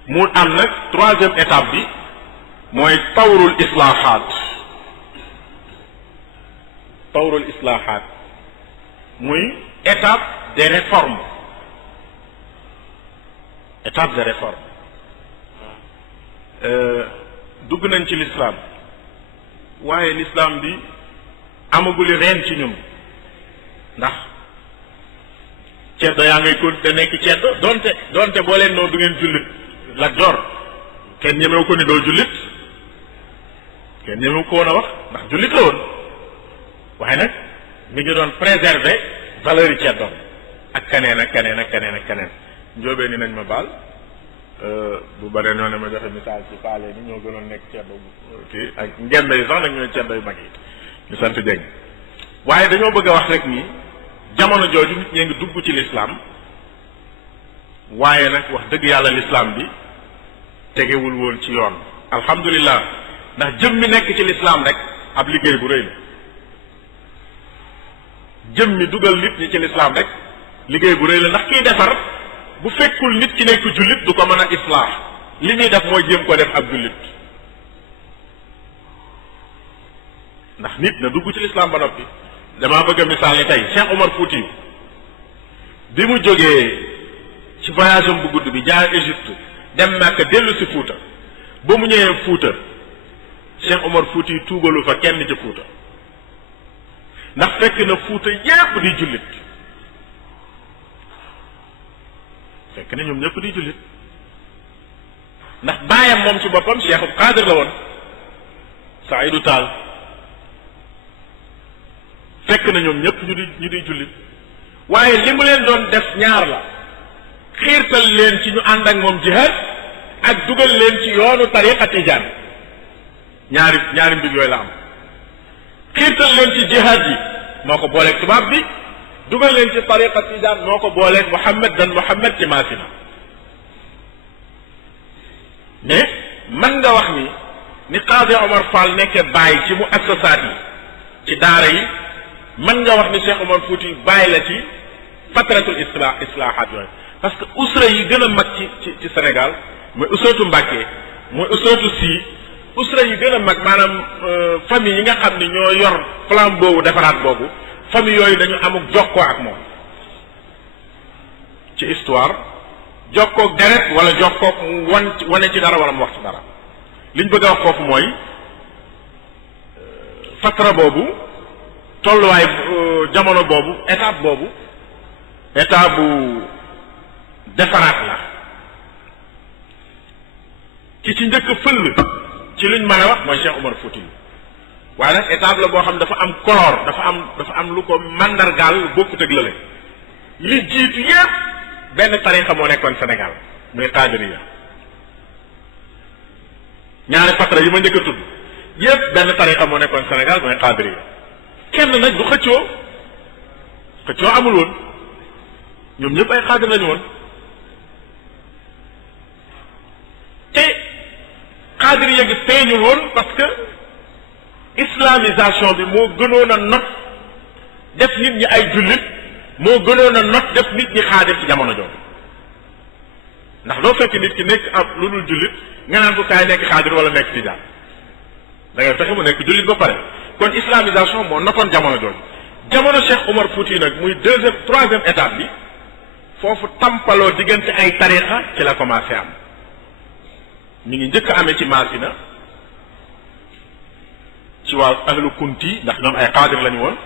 mu am nag troisième étape bi mooy tawrul islaahaat muy étape des réformes dugg nañ ci l'islam waaye l'islam bi amaguli reen ci ñun ndax ceddo yaa ngay kon te nekk ceddo donte boo leen noonu du ngeen jullit la jor kenn ñemewu ko ni doo jullit kenn ñemewu ko woon a wax ndax jullit la woon waaye nag mi ngi doon préserver valeur yi ceddoom ak keneen ak keneen ak keneen ak keneen njóobee ni nañ ma baal bu bare ñoo ne ma joxe misaal ci paale ni ñoo gënoon nekk ceddo kii ak ngembe yi sax nag ñooy ceddo yu mag yi ñu sant Dieng waaye dañoo bëgg a wax rek ni jamono jooju nit ñee ngi dugg ci l'islam waaye nag wax dëgg yàlla l'islam bi tegewul woon ci yoon alhamdulillah ndax jëm mi nekk ci l'islam rek ab liggéey bu rëy la jëm mi dugal nit ñi ci l'islam rek liggéey bu rëy la ndax kiy defar bu fekkul nit ki nekk jullit du ko mën a islaax li muy def mooy jéem ko def ab jullit ndax nit na dugg ci l'islam ba noppi damaa bëgg a misaal ni tey Cheikh Omar Fouti bi mu jógee ci voyage am bu gudd bi jaar Égypte dem Makka dellu si Fuuta ba mu ñëwee Fuuta Cheikh Omar Fouti tuubalu fa kenn ci Fuuta ndax fekk na Fuuta yépp di jullit fekk na ñoom ñëpp di jullit ndax baayam moom ci boppam Cheikh Qadir la woon Saïdou Tall fekk na ñoom ñëpp ñu di jullit waaye li mu leen doon def ñaar la xiirtal leen ci ñu ànd ak moom jihaad ak dugal leen ci yoonu tariqa tijaan ñaari mbir yooyu la am xiirtal leen ci jihaad yi moo ko booleeg tubaab bi dugal leen ci tariqa tijaan moo ko booleeg Muhammad ci Maasina mais man nga wax ni Qaadi Omar Fall nekkee bàyyi ci mu assasaat yi ci daara yi mën nga wax ni Cheikh Omar Fouti bàyyi la ci fatratul islaahaat yooyu parce que usra yi gën a mag ci Sénégal mooy usratu Mbàkke mooy usratu Si usra yi gën a mag maanaam famille yi nga xam ne ñoo yor flambeau boobu defaraat boobu famille yooyu dañu amuk jokkoo ak moom ci histoire jokkoog deret wala jokkoog mu wane ci dara wala mu wax ci dara liñ bëgg a wax foofu mooy fatra boobu tolluwaay jamono boobu étape bu defaraat la ci njëkk fëll ci luñ mën a wax mooy Cheikh Omar Fouti waaye nag étape la boo xam dafa am color dafa am lu ko mandargaal bokkut ak lële li jiitu yépp benn tarixa moo nekkoon Sénégal muy Qaadiriya ñaari fatra yi ma njëkk a tudd yépp benn tarixa moo nekkoon Sénégal mooy Qaadiriya kenn nag du xëccoo amul woon ñoom ñëpp ay xaadir lañu woon te Qaadiriya gi feeñul woon parce que islamisation bi moo gënoon a not def nit ñi ay jullit moo gënoon a not def nit ñi xaadir ci jamono jooju ndax doo fekk nit ki nekk ab lu dul jullit nga naan ko kaay nekk xaadir wala nekk tijaan da ngay fexe mu nekk jullit ba pare kon islamisation moo notoon jamono jooju jamono Cheikh Omar Fouti nag muy troisième étape bi foofu tampaloo diggante ay tariqa ci la commencé am ñu ngi njëkk a amee ci Maasina ci waa ahlu kunti ndax ñoom ay xaadir lañu woon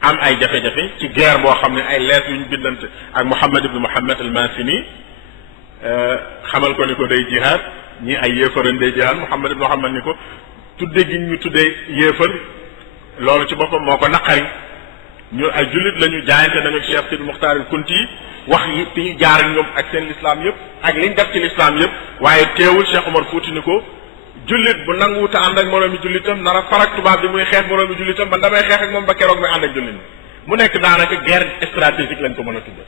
am ay jafe-jafe ci guerre boo xam ne ay lettres yu ñu bindante ak Muhammad ibn Muhammad al-Masini xamal ko ni ko day jihaad ñi ay yéefaran day jihaad Muhammad ibn Muhammad ni ko tudde gi ñu tuddee yéefar loolu ci boppam moo ko naqari ñu ay jullit lañu jaayante nañu Cheikh Sidi Muxtaar al Kunti wax yi fi ñu jaar ak ñoom ak seen lislaam yëpp ak liñ def ci lislaam yëpp waaye teewul Cheikh Omar Fouti ni ko jullit bu nanguwuta ànd ak moroomi jullitam nar a farak tubaab bi muy xeex moroomi jullitam man damay xeex ak moom ba keroog muy ànd ak jullit mu nekk daanaka guerre stratégique lañ ko mën a tudde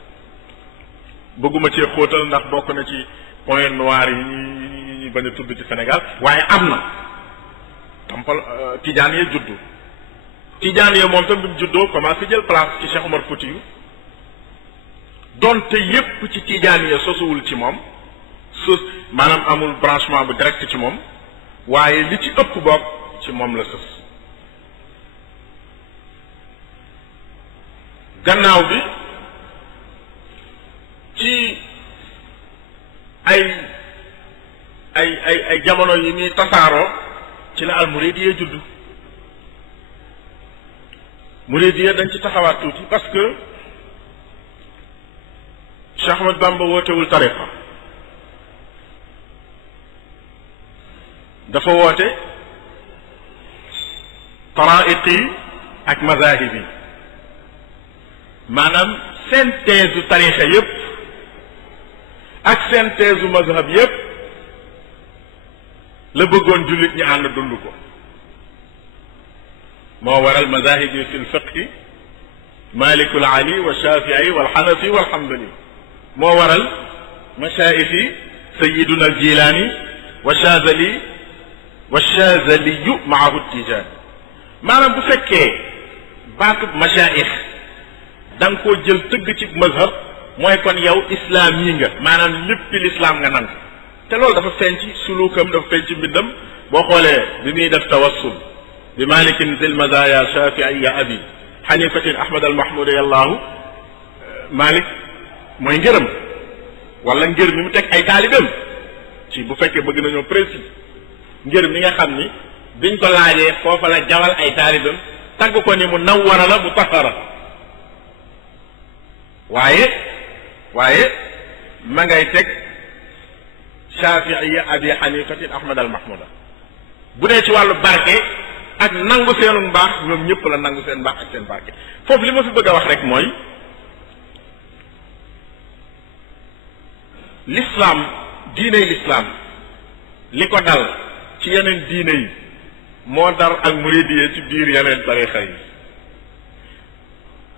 bëgguma cee xóotal ndax bokk na ci point noir yi ñi bañ a tudd ci Sénégal waaye am na tampal tijaan yee juddu tijaan yee moom tam bi mu juddoo commencé jël place ci Cheikh Omar Fouti yu donte yépp ci tijaan yee sosuwul ci moom maanaam amul branchement bu direct ci moom waaye li ci ëpp boog ci moom la sës gannaaw bi ci ay jamono yi muy tasaaroo ci la al muridiyya juddu muridiyya dañ ci taxawaat tuuti parce que Cheikh Ahmad Bamba wootewul tariqa dafa woote taraiqi ak mazahib yi maanaam synthèse u tariqa yépp ak synthèse u mazhab yépp la bëggoon jullit ñi ànd dund ko moo waral mazahib yi fi lfiqhi malikul ali wa shafii wal xanafi wal xambali moo waral mashaayix yi sayiduna al jilaani wa shazali wa shazaliyu maahu tijaan maanaam bu fekkee baatub mashaayix da nga koo jël tëgg ci mazhab mooy kon yow islaam yi nga maanaam léppi lislaam nga nangu te loolu dafa feeñ ci sulukam dafa feeñ ci mbindam boo xoolee bi muy def tawassul bi malikin zil mazaya shafii ya abi xanifatin ahmad al mahmud yallaahu malik mooy ngërëm wala ngër mi mu teg ay taalibam ci bu fekkee bëgg nañoo précis ngër mi nga xam ni biñ ko laajee foofa la jawal ay taalibam tagg ko ni mu nawwara la mu tahara waaye ma ngay teg shafiiya abi xanifatin ahmad al mahmuda bu dee ci wàllu barke ak nangu seenu mbaax ñoom ñëpp la nangu seen mbaax ak seen barke foofu li ma fi bëgg a wax rek mooy l'islam diiney l'islam li ko dal ci yeneen diine yi moo dar ak muridiyya ci biir yeneen tarixa yi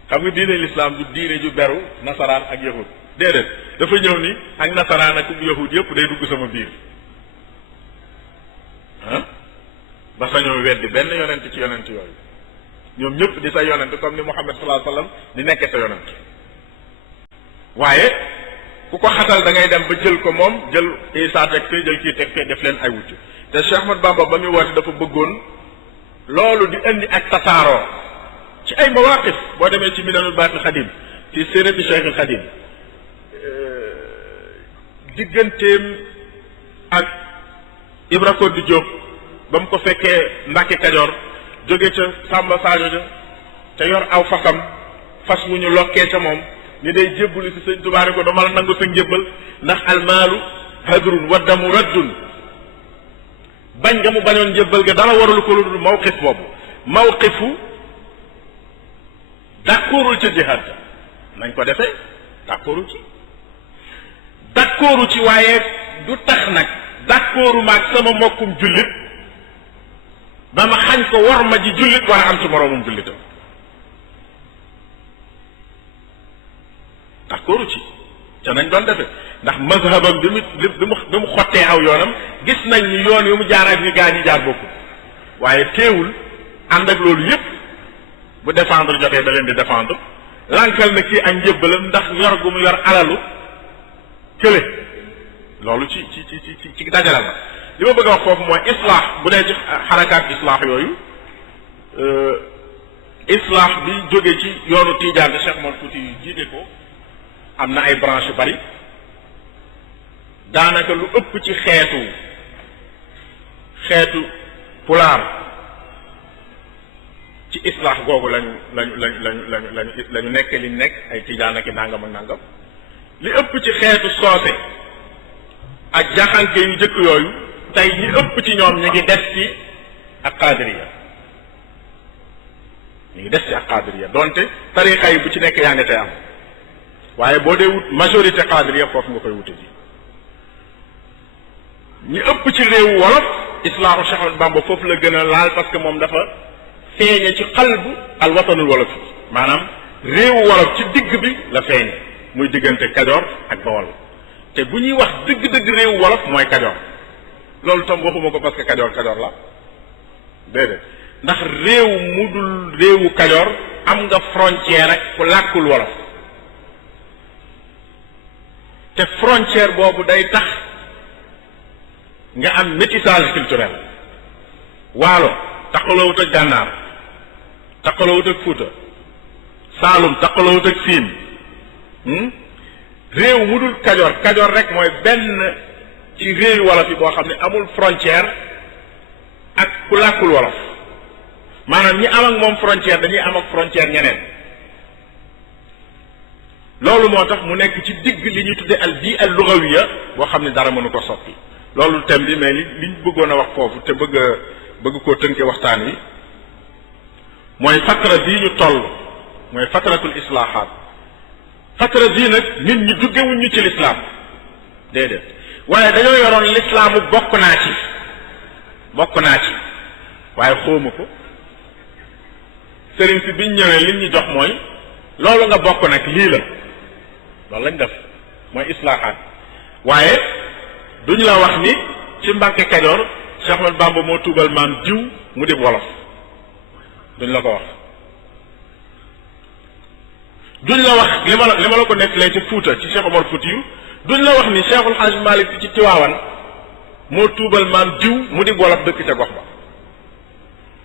xam nga diine l'islam du diine ju beru nasaraan ak yahud déedéet dafa ñëw ni ak nasaraan ak yahud yépp day dugg sama biir ba sañoo weddi benn yonent ci yonent yooyu ñoom ñëpp di sa yonent comme ni Muhammad sallallahu alayhi wasallam di nekkee sa yonent waaye ku ko xatal da ngay dem ba jël ko moom jël Isa teg fee jël kii teg fee def leen ay wujj te Cheikh Ahmad Bamba ba muy woote dafa bëggoon loolu di indi ak tasaaroo ci ay mawaqif boo demee ci Minanul Baaqil Xadim ci sirati Cheikh al Xadim digganteem ak Ibra Koddi Diop ba mu ko fekkee Mbàkke Kajoor jóge ca Samba Sadio ja te yor aw fasam fas wu ñu lokkee ca moom ni day jébbalu si sëñ Tuubaa ko dama la nangu sa njébbal ndax almaalu hadrun wa damu raddun bañ nga mu bañoon njébbal ga dara waralu ko lu dul mawqif boobu mawqifu d'accordul ca jihaad ja nañ ko defee d'accordu ci waaye du tax nag d'accordu maag sama mbokkum jullit ba ma xañ ko war ma ji jullit war a am ci moroomum jullitam d'accordu ci ca nañ doon defe ndax mazhabam bi mu xottee aw yoonam gis nañ ni yoon yu mu jaar ak ñu gaa ñi jaar bokkul waaye teewul ànd ak loolu yépp bu défendre jotee da leen di défendre lankal na kii ak njébbalam ndax yor gu mu yor alalu kële loolu ci dajalal la li ma bëgg a wax foofu mooy islaax bu dee ci xarakaat islaax yooyu islaax bi jóge ci yoonu Tiijaan te Cheikh Omar Fouti yu jiite ko am na ay branche yu bari daanaka lu ëpp ci xeetu pulaar ci islaax googu lañu nekk liñ nekk ay Tiijaan ak nangam ak nangam li ëpp ci xeetu soose ak jaxanke yu jëkk yooyu tey ñi ëpp ci ñoom ñu ngi des ci ak qaadiriya mi ngi des ci ak qaadiriya donte tariqa yi bu ci nekk yaa nga tey am waaye boo dee wut majorité qaadiriya foofu nga koy wute ji ñu ëpp ci réewu wolof islaamu Cheikh Ahmadou Bamba foofu la gën a laal parce que moom dafa feeñe ci xalbu al watanul wolof yi maanaam réewu wolof ci digg bi la feeñe muy diggante Kajoor ak Bawol te bu ñuy wax dëgg-dëgg réewu wolof mooy Kajoor loolu tam waxuma ko parce que Kajoor la déedéet ndax réew mu dul réewu Kajoor am nga frontière ak ku làkkul wolof te frontière boobu day tax nga am métissage culturel waalo taqalawut ak gànnaar taqalawut ak Fuuta Saalum taqalawut ak Siin réew mu dul Kajoor Kajoor rek mooy benn ci réewu wolof yi boo xam ne amul frontière ak ku làkkul wolof maanaam ñi am ak moom frontière dañuy am ak frontière ñeneen loolu moo tax mu nekk ci digg li ñuy tudde al bii al lugawiya boo xam ne dara mënu ko soppi loolu thème bi mais liñ bëggoon a wax foofu te bëgg koo tënke waxtaan wi mooy fatra bii ñu toll mooy fatratul islaahaat fatra bii nag nit ñi duggewuñ ñu ci lislaam déedéet waaye dañoo yoroon lislaamu bokk naa ci waaye xóoma ko sëriñ si biñ ñëwee liñ ñu jox mooy loolu nga bokk nag lii la loolu lañ def mooy islaahaat waaye duñ la wax ni ci Mbàkke Kajoor Cheikh Ahmadou Bamba moo tuubal maam diw mu di wolof duñ la ko wax duñ la wax li ma la ko nettalee ci Fuuta ci Cheikh Omar Fuuti yu duñ la wax ni Cheikhul Hadj Malick ci Tiwaawan moo tuubal maam diw mu di wolof dëkk ca gox ba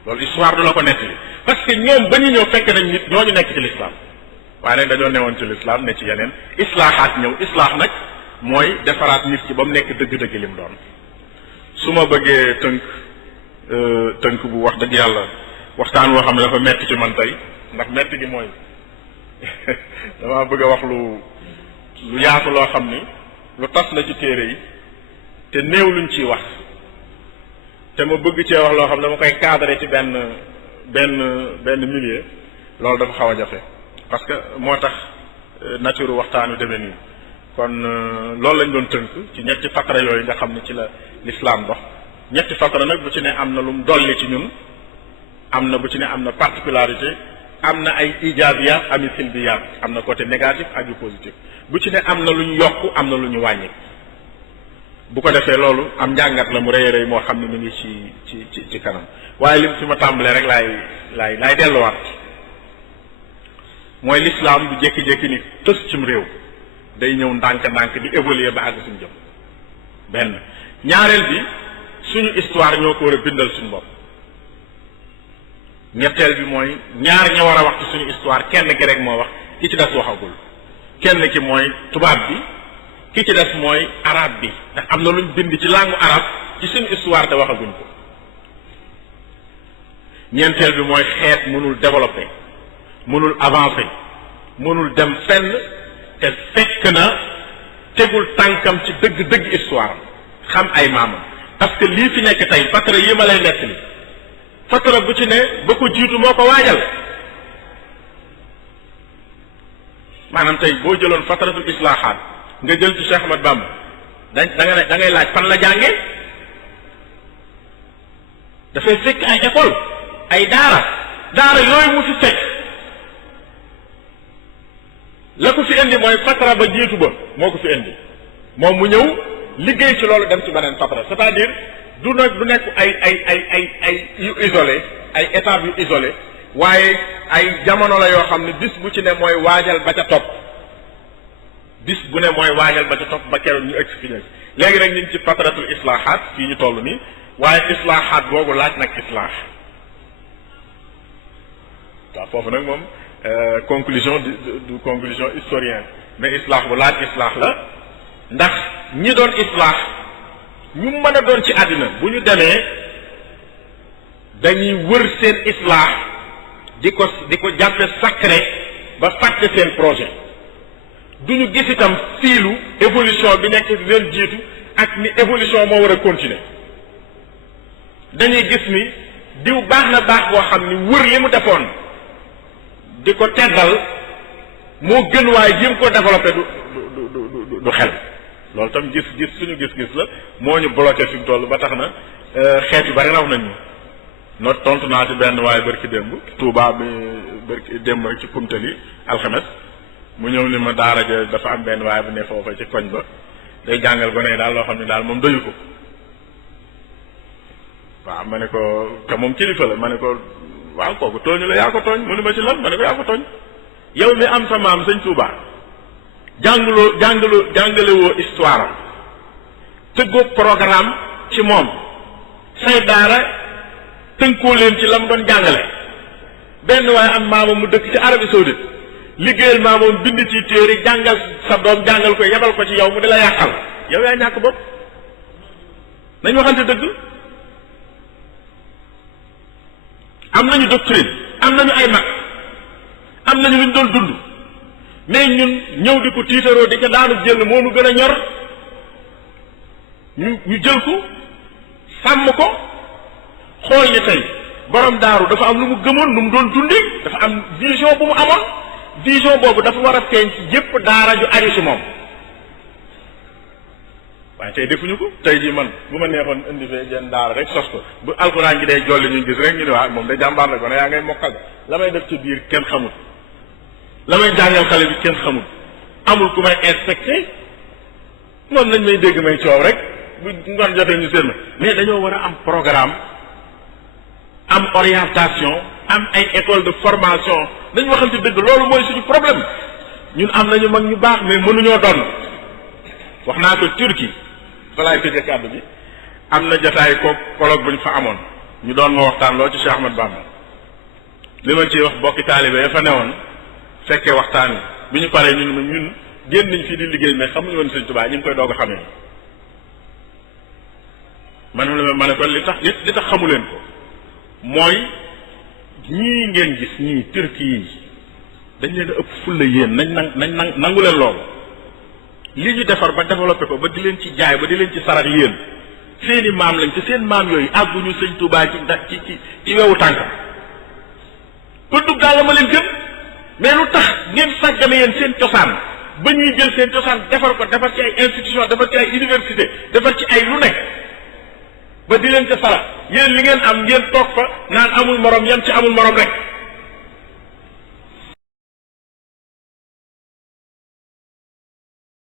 loolu histoire du la ko nettali parce que ñoom ba ñu ñëw fekk nañ nit ñooñu nekk ci lislaam waaye nag dañoo newoon ci lislaam ne ci yeneen islaahaat ñëw islaax nag mooy defaraat nit ki ba mu nekk dëgg-dëgg lim doon su ma bëggee tënk bu wax dëgg yàlla waxtaan woo xam ne dafa metti ci man tey ndax metti gi mooy dama bëgg a wax lu yaatu loo xam ni lu tas la ci téere yi te néew luñ ciy wax te ma bëgg cee wax loo xam ne dama koy cadré ci benn milieu loolu dafa xaw a jafe parce que moo tax nature waxtaan wi demee nii kon loolu lañ doon tënk ci ñetti fatra yooyu nga xam ne ci la l'islam dox ñetti fatra nag bu ci ne am na lu mu dolli ci ñun am na bu ci ne am na particularité am na ay ijaabiyaat ami silbiyaat am na côté négatif ak yu positif bu ci ne am na lu ñu yokk am na lu ñu wàññi bu ko defee loolu am njàngat la mu rëy rëy moo xam ne mu ngi ci kanam waaye lim fi ma tàmbalee rek laay delluwaat mooy l'islam du jékki-jékki ni tës cim réew day ñëw ndànk-ndànk di évoluer ba àgg suñu jëm benn ñaareel bi suñu histoire ñoo ko war a bindal suñu bopp ñetteel bi mooy ñaar ña war a wax ci suñu histoire kenn ki rek moo wax ki ci des waxagul kenn ki mooy tubaab bi ki ci des mooy arabe bi ndax am na luñ bind ci langue arabe ci suñu histoire te waxaguñ ko ñeenteel bi mooy xeet mënul développer mënul avancer mënul dem fenn te fekk na tegul tànkam ci dëgg-dëgg histoire xam ay maamam parce que lii fi nekk tey fatra yi ma lay nettali fatra bu ci ne ba ko jiitu moo ko waajal maanaam tey boo jëloon fatratul islaahaat nga jël ci Cheikh Ahmadou Bamba da ngay laaj fan la jànge dafay fekk ay école ay daara yooyu mu fi fekk la ko fi indi mooy fatra ba jiitu ba moo ko fi indi moom mu ñëw liggéey ci loolu dem ci beneen fatra c'est-à-dire du nekk ay yu isolé ay étapes yu isolé waaye ay jamono la yoo xam ne bis bu ci ne mooy waajal ba ca topp bis bu ne mooy waajal ba ca topp ba keroog ñu egg fi léegi nag ñu ngi ci fatratul islaahaat fii ñu toll nii waaye islaahaat boobu laaj nag islaax waaw foofu nag moom conclusion du conclusion historien mais islaax bu laaj islaax la ndax ñi doon islaax ñu mën a doon ci àddina bu ñu demee dañuy wër seen islaax di ko jàppe sacré ba fàtte seen projet duñu gis itam fiilu évolution bi nekk di leen jiitu ak ni évolution moo war a continuer dañuy gis ni diw baax na baax boo xam ni wër li mu defoon di ko teddal moo gën waaye jéem ko développé du xel loolu tam gis suñu gis-gis la moo ñu bloqué fi mu toll ba tax na xeet yu bari raw nañ ñu no tontu naa ci benn waaye bërki démb Touba bi bërki démb rek ci Kumtali alxames mu ñëw ni ma daara ja dafa am benn waaye bu ne foofa ci koñ ba day jàngal gone yi daal loo xam ne daal moom doyu ko waaw ma ne ko te moom kilifa la ma ne ko waaw kooku tooñu la yaa ko tooñ mu ni ma ci lan ma ne ko yaa ko tooñ yow mi am sa maam sëñ Touba jàngalewoo histoire am tëggoo programme ci moom say daara tënkoo leen ci la mu doon jàngale benn waaye am maamam mu dëkk ci Arabie Saoudite liggéeyal maamam bind ci téere jàngal sa doom jàngal ko yebal ko ci yow mu di la yàqal yow yaa ñàkk bopp nañ waxante dëgg am nañu doctrine am nañu ay mag am nañu luñ doon dund mais ñun ñëw di ko tiitaroo di ca daanu jël moo nu gën a ñor ñu jël ko sàmm ko xool ni tey borom daaru dafa am lu mu gëmoon lu mu doon dundi dafa am vision bu mu amoon vision boobu dafa war a feeñ ci yépp daara ju aju ci moom waaye tey defuñu ko tey jii man bu ma neexoon indi fee jenn daara rek sos ko bu alxuraan gi day jolli ñu gis rek ñu ne waa moom da jàmbaar la gone yaa ngay mokkal la may def ci biir kenn xamul la may jàngal xale bi kenn xamul amul ku may inspecté moom nañ may dégg may coow rek bu ngoon jotee ñu seen mais dañoo war a am programme am orientation am ay école de formation dañu waxante dëgg loolu mooy suñu problème ñun am nañu mag ñu baax mais mënuñoo doon wax naa ko Turquie fa laay tëjee kàddu bi am na jotaay ko colloque bu ñu fa amoon ñu doon ma waxtaan loo ci Cheikh Ahmad Bamba li ma ciy wax bokki taalibe ya fa newoon fekkee waxtaan wi bi ñu paree ñun génn nañ fii di liggéey mais xamuñu woon Sëñ Tuubaa ñu ngi koy doog a xamee ma ne ko li tax xamu leen ko mooy ñii ngeen gis ñii Turquie yi dañ leen a ëpp fulla yéen nañ nangu leen loolu li ñu defar ba développé ko ba di leen ci jaay ba di leen ci sarax yéen seeni maam lañ te seen maam yooyu àgguñu Sëñ Tuubaa ci wewu tànk ba dugg daal la ma leen gën mais lu tax ngeen sàggane yéen seen cosaan ba ñuy jël seen cosaan defar ko defar ci ay institution defar ci ay université defar ci ay lu nekk ba di leen ca sarax yéen li ngeen am ngeen toog fa naan amul morom yam ci amul morom rek